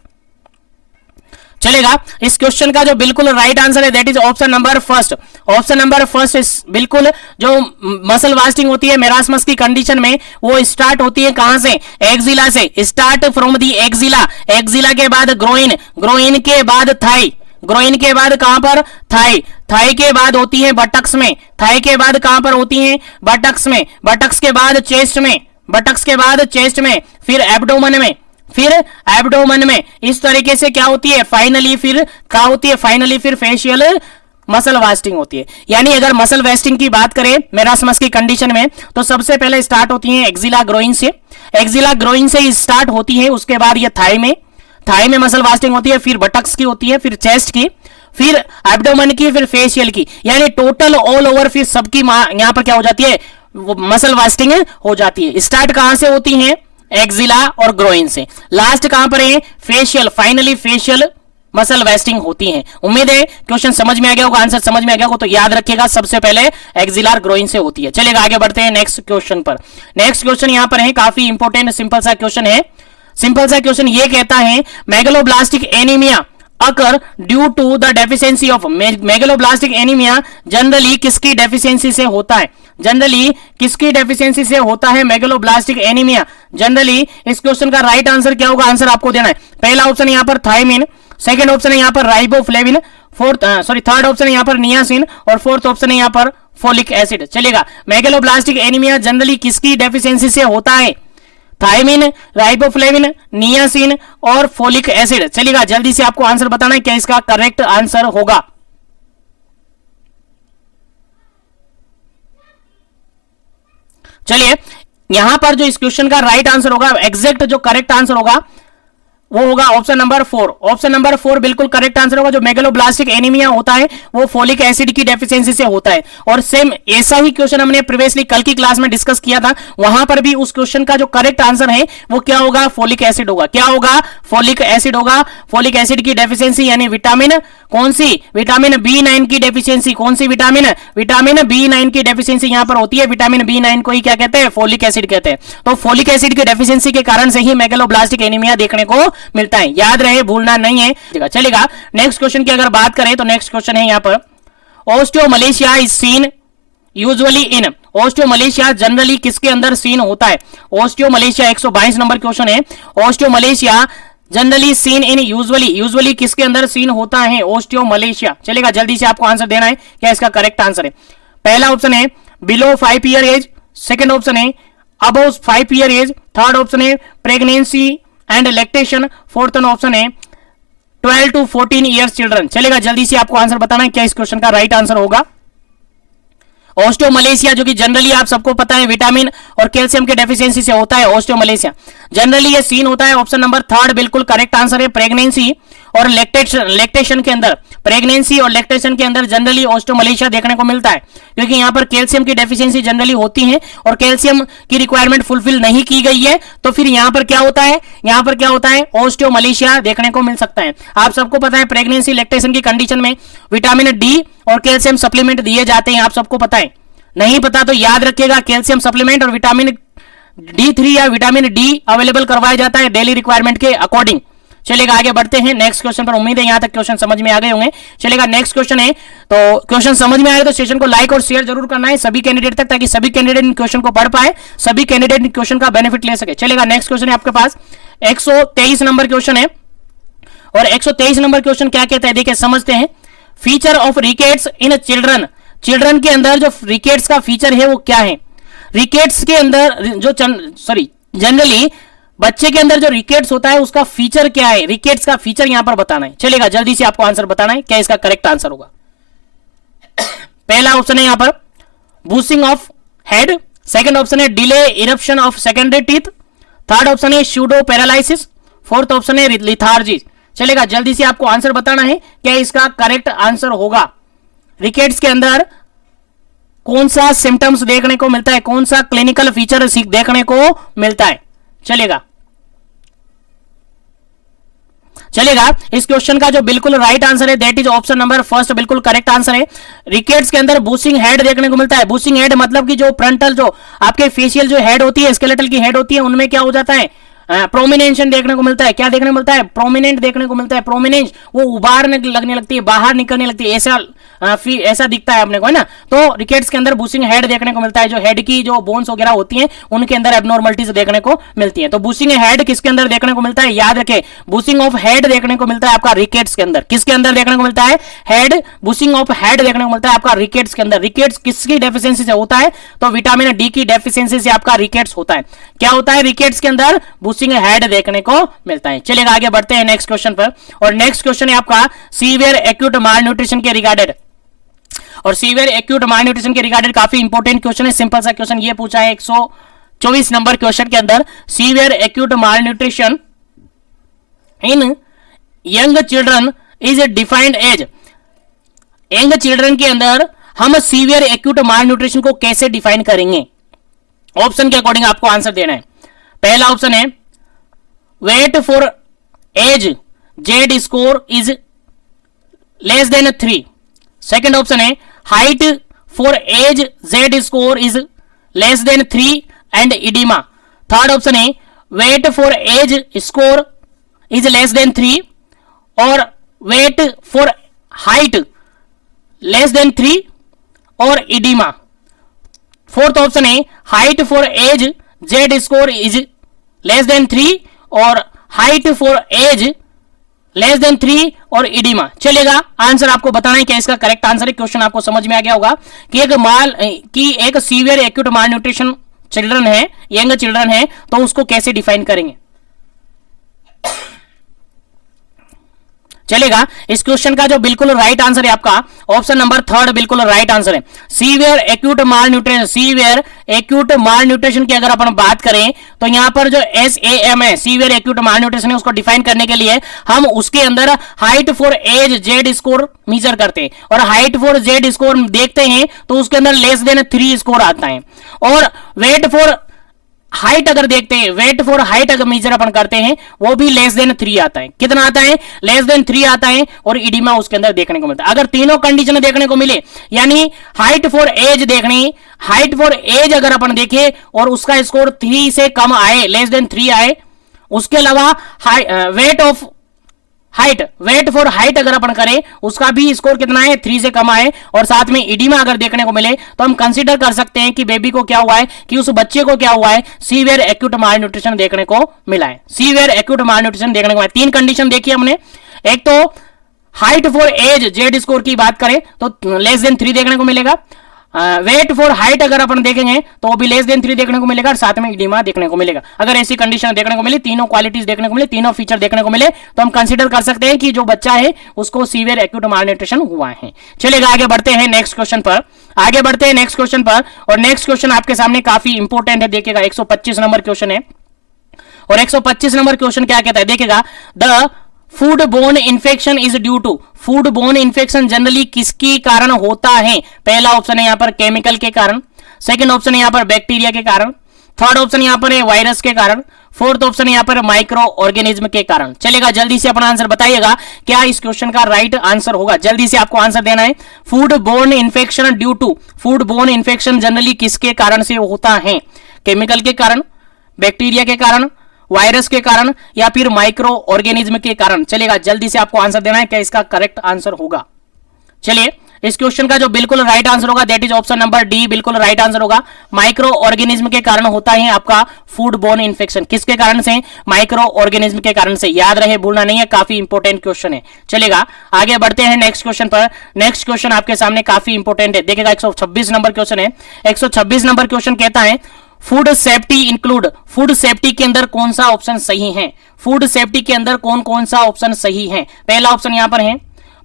चलेगा, इस क्वेश्चन का जो बिल्कुल राइट आंसर है that is option number first. Option number first बिल्कुल जो मसल वास्टिंग होती है मेरास्मस की कंडीशन में वो स्टार्ट होती है कहां से? एक्सिला से। Start from the axilla, axilla के बाद ग्रोइन, ग्रोइन के बाद थाई, ग्रोइन के बाद कहां पर? थाई, थाई के बाद होती है बटक्स में, थाई के बाद कहां पर होती है? बटक्स में, बटक्स के बाद चेस्ट में, बटक्स के बाद चेस्ट में, फिर एब्डोमन में, फिर एब्डोमन में। इस तरीके से क्या होती है? फाइनली फिर क्या होती है? फाइनली फिर फेशियल मसल वास्टिंग होती है। यानी अगर मसल वास्टिंग की बात करें मेरास्मस की कंडीशन में तो सबसे पहले स्टार्ट होती है एक्सिला ग्रोइन से, एक्सिला ग्रोइन से स्टार्ट होती है, उसके बाद ये थाई में, थाई में मसल वास्टिंग होती है, फिर बटक्स की होती है, फिर चेस्ट की, फिर एब्डोमन की, फिर फेशियल की। यानी टोटल ऑल ओवर फिर सबकी यहां पर क्या हो जाती है? मसल वास्टिंग हो जाती है। स्टार्ट कहां से होती है? एक्सिला और ग्रोइन से। लास्ट कहां पर है? Facial. Finally facial muscle wasting होती है। उम्मीद है क्वेश्चन समझ में आ गया होगा, आंसर समझ में आ गया होगा। तो याद रखिएगा सबसे पहले एक्सिलर ग्रोइन से होती है। चलिएगा, आगे बढ़ते हैं नेक्स्ट क्वेश्चन पर। नेक्स्ट क्वेश्चन यहां पर है काफी इंपॉर्टेंट सिंपल सा क्वेश्चन है। सिंपल सा क्वेश्चन ये कहता है megaloblastic anaemia occur due to the deficiency of megaloblastic anaemia generally किसकी डेफिशिएंसी से होता है? जनरली किसकी डेफिशिएंसी से होता है मेगलोब्लास्टिक एनीमिया? जनरली इस क्वेश्चन का राइट आंसर क्या होगा? आंसर आपको देना है। पहला ऑप्शन है यहां पर थायमिन, सेकंड ऑप्शन है यहां पर राइबोफ्लेविन, थर्ड ऑप्शन है यहां पर नियासिन और फोर्थ ऑप्शन है यहां पर फोलिक एसिड। चलेगा, मेगलोब्लास्टिक एनीमिया जनरली किसकी डेफिशिएंसी से होता है? थायमिन, राइबोफ्लेविन, नियासिन और फोलिक एसिड। चलिएगा, जल्दी से आपको आंसर बताना है क्या इसका करेक्ट आंसर होगा। चलिए, यहां पर जो इस क्वेश्चन का राइट आंसर होगा, एग्जैक्ट जो करेक्ट आंसर होगा वो होगा ऑप्शन नंबर 4। ऑप्शन नंबर 4 बिल्कुल करेक्ट आंसर होगा। जो मेगलोब्लास्टिक एनीमिया होता है वो फोलिक एसिड की डेफिशिएंसी से होता है। और सेम ऐसा ही क्वेश्चन हमने प्रीवियसली कल की क्लास में डिस्कस किया था, वहां पर भी उस क्वेश्चन का जो करेक्ट आंसर है वो क्या होगा? फोलिक एसिड होगा। क्या होगा? फोलिक एसिड होगा। फोलिक एसिड की डेफिशिएंसी यानी विटामिन कौन सी? विटामिन B9 की डेफिशिएंसी। कौन सी विटामिन? विटामिन B9 की डेफिशिएंसी यहां पर होती है। विटामिन B9 को ही क्या कहते हैं? फोलिक एसिड कहते हैं। तो फोलिक एसिड की डेफिशिएंसी के कारण से ही मेगलोब्लास्टिक एनीमिया देखने को मिलता है। याद रहे, भूलना नहीं है। चलेगा, नेक्स्ट क्वेश्चन की अगर बात करें तो नेक्स्ट क्वेश्चन है यहां पर osteomalacia is seen usually in. Osteomalacia generally किसके अंदर सीन होता है? ओस्टियोमलेशिया 122 नंबर क्वेश्चन है। ओस्टियोमलेशिया जनरली सीन इन यूजुअली किसके अंदर सीन होता है? ओस्टियोमलेशिया। चलेगा, जल्दी से आपको आंसर देना है क्या इसका करेक्ट आंसर है। पहला ऑप्शन है below 5 year age, second option है above 5 year age, third option है pregnancy and lactation, fourth option है 12 to 14 ईयर्स चिल्ड्रन। चलेगा, जल्दी से आपको आंसर बताना है क्या इस क्वेश्चन का राइट आंसर होगा। ऑस्टियोमलेशिया जो कि जनरली आप सबको पता है विटामिन और कैल्शियम के डेफिशिएंसी से होता है। ऑस्टियोमलेशिया जनरली ये सीन होता है। ऑप्शन नंबर 3 बिल्कुल करेक्ट आंसर है। प्रेगनेंसी और लैक्टेशन के अंदर, प्रेगनेंसी और लैक्टेशन के अंदर जनरली ऑस्टियोमलेशिया देखने को मिलता है, क्योंकि यहां पर कैल्शियम की डेफिशिएंसी जनरली होती है और कैल्शियम की रिक्वायरमेंट फुलफिल नहीं की गई है, तो फिर यहां पर क्या होता है? यहां पर क्या होता है? ऑस्टियोमलेशिया देखने को मिल सकता है। आप सबको पता है प्रेगनेंसी लैक्टेशन की कंडीशन में विटामिन डी और कैल्शियम सप्लीमेंट दिए जाते हैं, आप सबको पता है। नहीं पता तो याद रखिएगा, कैल्शियम सप्लीमेंट और विटामिन D3 या विटामिन डी अवेलेबल करवाया जाता है डेली रिक्वायरमेंट के अकॉर्डिंग। चलेगा, आगे बढ़ते हैं नेक्स्ट क्वेश्चन पर। उम्मीद है यहां तक क्वेश्चन समझ में आ गए होंगे। चलेगा, नेक्स्ट क्वेश्चन है, तो क्वेश्चन समझ में आए तो सेशन को लाइक और शेयर जरूर करना है सभी कैंडिडेट तक, ताकि सभी कैंडिडेट इन क्वेश्चन को पढ़ पाए, सभी कैंडिडेट इन क्वेश्चन का बेनिफिट ले सके। चलेगा, नेक्स्ट क्वेश्चन है आपके पास 123 नंबर क्वेश्चन है। और 123 नंबर क्वेश्चन क्या कहता है, देखिए समझते हैं। Feature of rickets in children. Children के अंदर जो रिकेट्स का फीचर है वो क्या है? रिकेट्स के अंदर जो जनरली बच्चे के अंदर जो रिकेट्स होता है उसका फीचर क्या है? रिकेट्स का फीचर यहां पर बताना है। चलेगा, जल्दी से आपको आंसर बताना है क्या इसका करेक्ट आंसर होगा। पहला ऑप्शन है यहां पर boosting of head, second option है delay eruption of secondary teeth, third option है सूडो पैरालिसिस, फोर्थ ऑप्शन है लिथार्जी। चलेगा, जल्दी से आपको आंसर बताना है क्या इसका करेक्ट आंसर होगा। रिकेट्स के अंदर कौन सा सिम्टम्स देखने को मिलता है? कौन सा क्लिनिकल फीचर देखने को मिलता है? चलेगा, इस क्वेश्चन का जो बिल्कुल राइट आंसर है that is option number first, बिल्कुल करेक्ट आंसर है। रिकेट्स के अंदर बूस्टिंग हेड देखने को मिलता है। बूस्टिंग हेड मतलब कि जो फ्रंटल, जो आपके फेशियल जो हेड होती है, स्केलेटल की हेड होती है, उनमें क्या हो जाता है? प्रोमिनेंशन देखने को मिलता है। क्या देखने को मिलता है? प्रोमिनेंट देखने को मिलता है। प्रोमिनेंस वो उबार लगने लगती है, बाहर निकलने लगती है, ऐसा दिखता है अपने को, है ना। तो रिकेट्स के अंदर बूस्टिंग हेड देखने को मिलता है। जो हेड की जो बोन्स वगैरह होती हैं उनके अंदर एबनॉर्मलिटीज देखने को मिलती है। तो बूस्टिंग हेड किसके अंदर देखने को मिलता है? याद रखें, बूस्टिंग ऑफ हेड देखने को मिलता है आपका रिकेट्स के अंदर। किसके अंदर देखने को मिलता है? हेड, बूस्टिंग ऑफ हेड देखने को मिलता है आपका रिकेट्स के अंदर। रिकेट्स किसकी डेफिशिएंसी से होता है? तो विटामिन डी की डेफिशिएंसी से आपका रिकेट्स होता है। क्या होता है? रिकेट्स के अंदर बूस्टिंग हेड देखने को मिलता है। चलिए आगे बढ़ते हैं नेक्स्ट क्वेश्चन पर। और नेक्स्ट क्वेश्चन है आपका सीवियर एक्यूट माल न्यूट्रिशन के रिगार्डेड। और सीवियर एक्यूट माल न्यूट्रिशन के रिगार्डेड काफी इंपॉर्टेंट क्वेश्चन है। सिंपल सा क्वेश्चन ये पूछा है 124 नंबर क्वेश्चन के अंदर। Severe acute malnutrition in young children is defined as. Young children के अंदर हम सीवियर एक्यूट माल न्यूट्रिशन को कैसे डिफाइन करेंगे? ऑप्शन के अकॉर्डिंग आपको आंसर देना है। पहला ऑप्शन है weight for age Z score is less than 3। Second option है height for age Z score is less than 3 and oedema. Third option है weight for age score is less than 3 और weight for height less than 3 और इडीमा। फोर्थ ऑप्शन है height for age Z score is less than 3 और height for age less than 3 और इडीमा। चलेगा, आंसर आपको बताना है क्या इसका करेक्ट आंसर है। क्वेश्चन आपको समझ में आ गया होगा कि एक सीवियर एक्यूट माल न्यूट्रिशन चिल्ड्रन है, यंग चिल्ड्रन है, तो उसको कैसे डिफाइन करेंगे। चलेगा, इस क्वेश्चन का जो बिल्कुल राइट आंसर है आपका ऑप्शन नंबर 3 बिल्कुल राइट आंसर है। सीवियर एक्यूट माल न्यूट्रिशन, सीवियर एक्यूट माल न्यूट्रिशन की अगर अपन बात करें तो यहां पर जो SAM है, सीवियर एक्यूट माल न्यूट्रिशन है, उसको डिफाइन करने के लिए हम उसके अंदर height for age Z score measure करते हैं और हाइट फॉर जेड स्कोर देखते हैं तो उसके अंदर लेस देन 3 स्कोर आता है और वेट फॉर हाइट अगर देखते हैं, वेट फॉर हाइट अगर मेजर अपन करते हैं वो भी लेस देन 3 आता है। कितना आता है? लेस देन 3 आता है और इडिमा उसके अंदर देखने को मिलता है। अगर तीनों कंडीशन देखने को मिले यानी हाइट फॉर एज देखनी, हाइट फॉर एज अगर अपन देखें और उसका स्कोर 3 से कम आए, लेस देन 3 आए, उसके अलावा वेट फॉर हाइट अगर अपन करें उसका भी स्कोर कितना है? 3 से कम आए और साथ में इडिमा अगर देखने को मिले तो हम कंसीडर कर सकते हैं कि बेबी को क्या हुआ है, कि उस बच्चे को क्या हुआ है, सीवियर एक्यूट माल न्यूट्रिशन देखने को मिला है। सीवियर एक्यूट माल न्यूट्रिशन देखने को मिला। 3 कंडीशन देखी हमने, एक तो height for age Z score की बात करें तो लेस देन 3 देखने को मिलेगा, वेट फॉर हाइट अगर अपन देखेंगे तो वो भी लेस देन 3 देखने को मिलेगा और साथ में इडिमा देखने को मिलेगा। अगर ऐसी कंडीशन देखने को मिले, तीनों क्वालिटीज देखने को मिले, तीनों फीचर देखने को मिले तो हम कंसीडर कर सकते हैं कि जो बच्चा है उसको सीवियर एक्यूट माल न्यूट्रिशन हुआ है। चलेगा, आगे बढ़ते हैं नेक्स्ट क्वेश्चन पर, आगे बढ़ते हैं नेक्स्ट क्वेश्चन पर। और नेक्स्ट क्वेश्चन आपके सामने काफी इंपॉर्टेंट है, देखिएगा 125 नंबर क्वेश्चन है और 125 नंबर क्वेश्चन क्या कहता है, देखिएगा the food borne infection is due to, food borne infection generally किसके कारण होता है? पहला ऑप्शन है यहां पर केमिकल के कारण, सेकंड ऑप्शन है यहां पर बैक्टीरिया के कारण, थर्ड ऑप्शन यहां पर है वायरस के कारण, फोर्थ ऑप्शन यहां पर माइक्रो ऑर्गेनिज्म के कारण। चलेगा, जल्दी से अपना आंसर बताइएगा क्या इस क्वेश्चन का राइट आंसर होगा। जल्दी से आपको आंसर देना है। Food borne infection due to, food borne infection generally किसके कारण से होता है? केमिकल के कारण, बैक्टीरिया के कारण, वायरस के कारण या फिर माइक्रो ऑर्गेनिज्म के कारण। चलेगा, जल्दी से आपको आंसर देना है क्या इसका करेक्ट आंसर होगा। चलिए, इस क्वेश्चन का जो बिल्कुल राइट आंसर होगा that is option number D, बिल्कुल राइट आंसर होगा। माइक्रो ऑर्गेनिज्म के कारण होता है आपका फूड बोर्न इन्फेक्शन। किसके कारण से? माइक्रो ऑर्गेनिज्म के कारण से। याद रहे, भूलना नहीं है, काफी इंपॉर्टेंट क्वेश्चन है। चलेगा, आगे बढ़ते हैं नेक्स्ट क्वेश्चन पर। नेक्स्ट क्वेश्चन आपके सामने काफी इंपॉर्टेंट है, देखिएगा 126 नंबर क्वेश्चन है। 126 नंबर क्वेश्चन कहता है food safety include, food safety के अंदर कौन सा ऑप्शन सही है? फूड सेफ्टी के अंदर कौन कौन सा ऑप्शन सही है? पहला ऑप्शन यहां पर है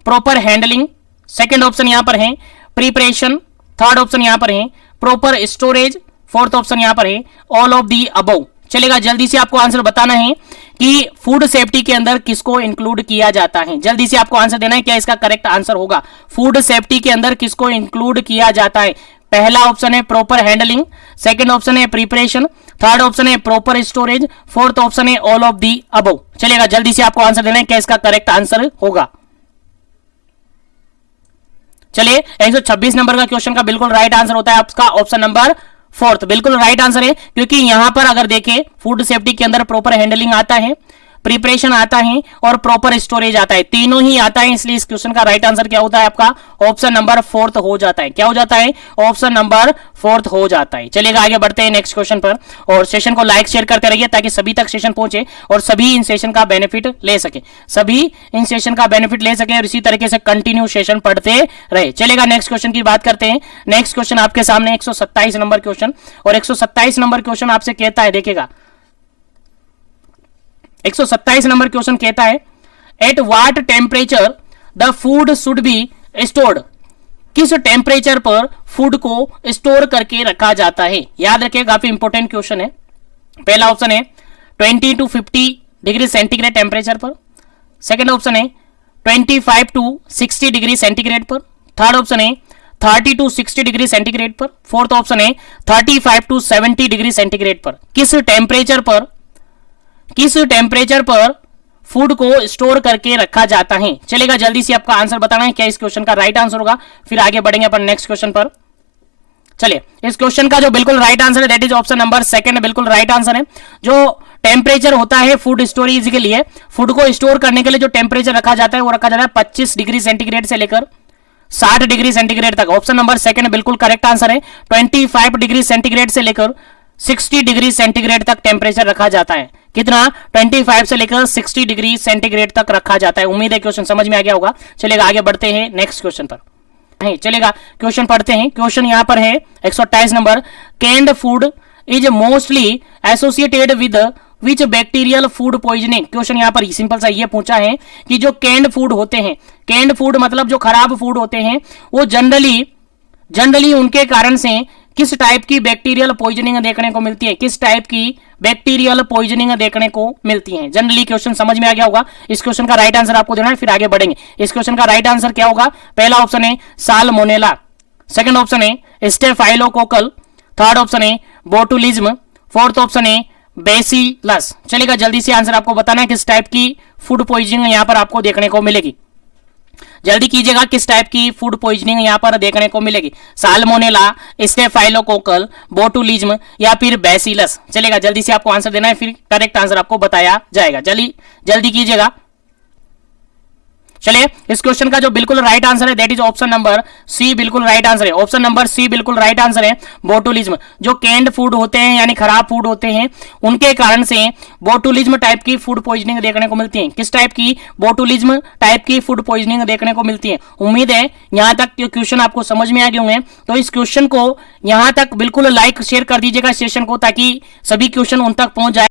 प्रॉपर हैंडलिंग, सेकंड ऑप्शन यहां पर है प्रिपरेशन, थर्ड ऑप्शन यहां पर है प्रॉपर स्टोरेज, फोर्थ ऑप्शन यहां पर है ऑल ऑफ दी अबव। चलेगा, जल्दी से आपको आंसर बताना है कि फूड सेफ्टी के अंदर किसको इंक्लूड किया जाता है। जल्दी से आपको आंसर देना है क्या इसका करेक्ट आंसर होगा। फूड सेफ्टी के अंदर किसको इंक्लूड किया जाता है? पहला ऑप्शन है प्रॉपर हैंडलिंग, सेकंड ऑप्शन है प्रिपरेशन, थर्ड ऑप्शन है प्रॉपर स्टोरेज, फोर्थ ऑप्शन है ऑल ऑफ दी अबव। चलेगा, जल्दी से आपको आंसर देना है क्या इसका करेक्ट आंसर होगा। चलिए, 126 नंबर का क्वेश्चन का बिल्कुल राइट आंसर होता है आपका ऑप्शन नंबर फोर्थ, बिल्कुल राइट आंसर है। क्योंकि यहां पर अगर देखें फूड सेफ्टी के अंदर प्रॉपर हैंडलिंग आता है, प्रिपरेशन आता है और प्रॉपर स्टोरेज आता है, तीनों ही आता है। इसलिए इस क्वेश्चन का राइट आंसर क्या होता है आपका? ऑप्शन नंबर फोर्थ हो जाता है। क्या हो जाता है? ऑप्शन नंबर फोर्थ हो जाता है। चलिएगा, आगे बढ़ते हैं नेक्स्ट क्वेश्चन पर और सेशन को लाइक शेयर करते रहिए ताकि सभी तक सेशन पहुंचे और सभी इन सेशन का बेनिफिट ले सके, सभी इन सेशन का बेनिफिट ले सके और इसी तरीके से कंटिन्यू सेशन पढ़ते रहे। चलेगा, नेक्स्ट क्वेश्चन की बात करते हैं। नेक्स्ट क्वेश्चन आपके सामने 127 नंबर क्वेश्चन और 127 नंबर क्वेश्चन आपसे कहता है, देखिएगा 127 नंबर क्वेश्चन कहता है at what temperature the food should be stored, किस टेम्परेचर पर फूड को स्टोर करके रखा जाता है? याद रखिए, काफी इंपॉर्टेंट क्वेश्चन है। पहला ऑप्शन है 20 to 50 डिग्री सेंटीग्रेड टेम्परेचर पर, सेकंड ऑप्शन है 25 to 60 डिग्री सेंटीग्रेड पर, थर्ड ऑप्शन है 30 to 60 डिग्री सेंटीग्रेड पर, फोर्थ ऑप्शन है 35 to 70 डिग्री सेंटीग्रेड पर। किस टेम्परेचर पर फूड को स्टोर करके रखा जाता है? चलेगा, जल्दी से आपका आंसर बताना है क्या इस क्वेश्चन का राइट आंसर होगा। फिर आगे बढ़ेंगे अपन नेक्स्ट क्वेश्चन पर। चलिए, इस क्वेश्चन का जो बिल्कुल राइट आंसर है that is option number second, बिल्कुल राइट आंसर है। जो टेम्परेचर होता है फूड स्टोरेज के लिए, फूड को स्टोर करने के लिए जो टेम्परेचर रखा जाता है वो रखा जाता है 25 डिग्री सेंटीग्रेड से लेकर 60 डिग्री सेंटीग्रेड तक। ऑप्शन नंबर सेकंड बिल्कुल करेक्ट आंसर है। 25 डिग्री सेंटीग्रेड से लेकर 60 डिग्री सेंटीग्रेड तक टेम्परेचर रखा जाता है। कितना? 25 से लेकर 60 डिग्री सेंटीग्रेड तक रखा जाता है। उम्मीद है क्वेश्चन समझ में आ गया होगा। चलेगा आगे बढ़ते हैं नेक्स्ट क्वेश्चन पर। नहीं चलेगा, क्वेश्चन पढ़ते हैं। क्वेश्चन यहां पर है 128 number. Canned food is mostly associated with which bacterial food poisoning. Question यहां पर सिंपल सा ये पूछा है कि जो कैंड फूड होते हैं, कैंड फूड मतलब जो खराब फूड होते हैं, वो जनरली उनके कारण से किस टाइप की बैक्टीरियल पॉइजनिंग देखने को मिलती है, किस टाइप की बैक्टीरियल पॉइजनिंग देखने को मिलती है। जनरली क्वेश्चन समझ में आ गया होगा। इस क्वेश्चन का राइट आंसर आपको देना है, फिर आगे बढ़ेंगे। इस क्वेश्चन का राइट आंसर क्या होगा? पहला ऑप्शन है साल्मोनेला, सेकंड ऑप्शन है स्टेफाइलोकोकल, थर्ड ऑप्शन है बोटुलिज्म, फोर्थ ऑप्शन है बेसिलस। चलेगा, जल्दी से आंसर आपको बताना है किस टाइप की फूड पॉइजनिंग यहां पर आपको देखने को मिलेगी। जल्दी कीजिएगा, किस टाइप की फूड पॉइजनिंग यहां पर देखने को मिलेगी? साल्मोनेला, स्टेफाइलोकोकल, बोटुलिज्म या फिर बेसिलस। चलेगा, जल्दी से आपको आंसर देना है, फिर करेक्ट आंसर आपको बताया जाएगा। जल्दी कीजिएगा। चलिए, इस क्वेश्चन का जो बिल्कुल राइट आंसर है that is option number C, बिल्कुल राइट आंसर है। ऑप्शन नंबर सी बिल्कुल राइट आंसर है। बोटुलिज्म, जो कैंड फूड होते हैं यानी खराब फूड होते हैं, उनके कारण से बोटुलिज्म टाइप की फूड पॉइजनिंग देखने को मिलती है। किस टाइप की? बोटुलिज्म टाइप की फूड पॉइजनिंग देखने को मिलती है। उम्मीद है यहां तक क्वेश्चन आपको समझ में आ गए होंगे। तो इस क्वेश्चन को यहां तक बिल्कुल लाइक शेयर कर दीजिएगा सेशन को, ताकि सभी क्वेश्चन उन तक पहुंच जाए।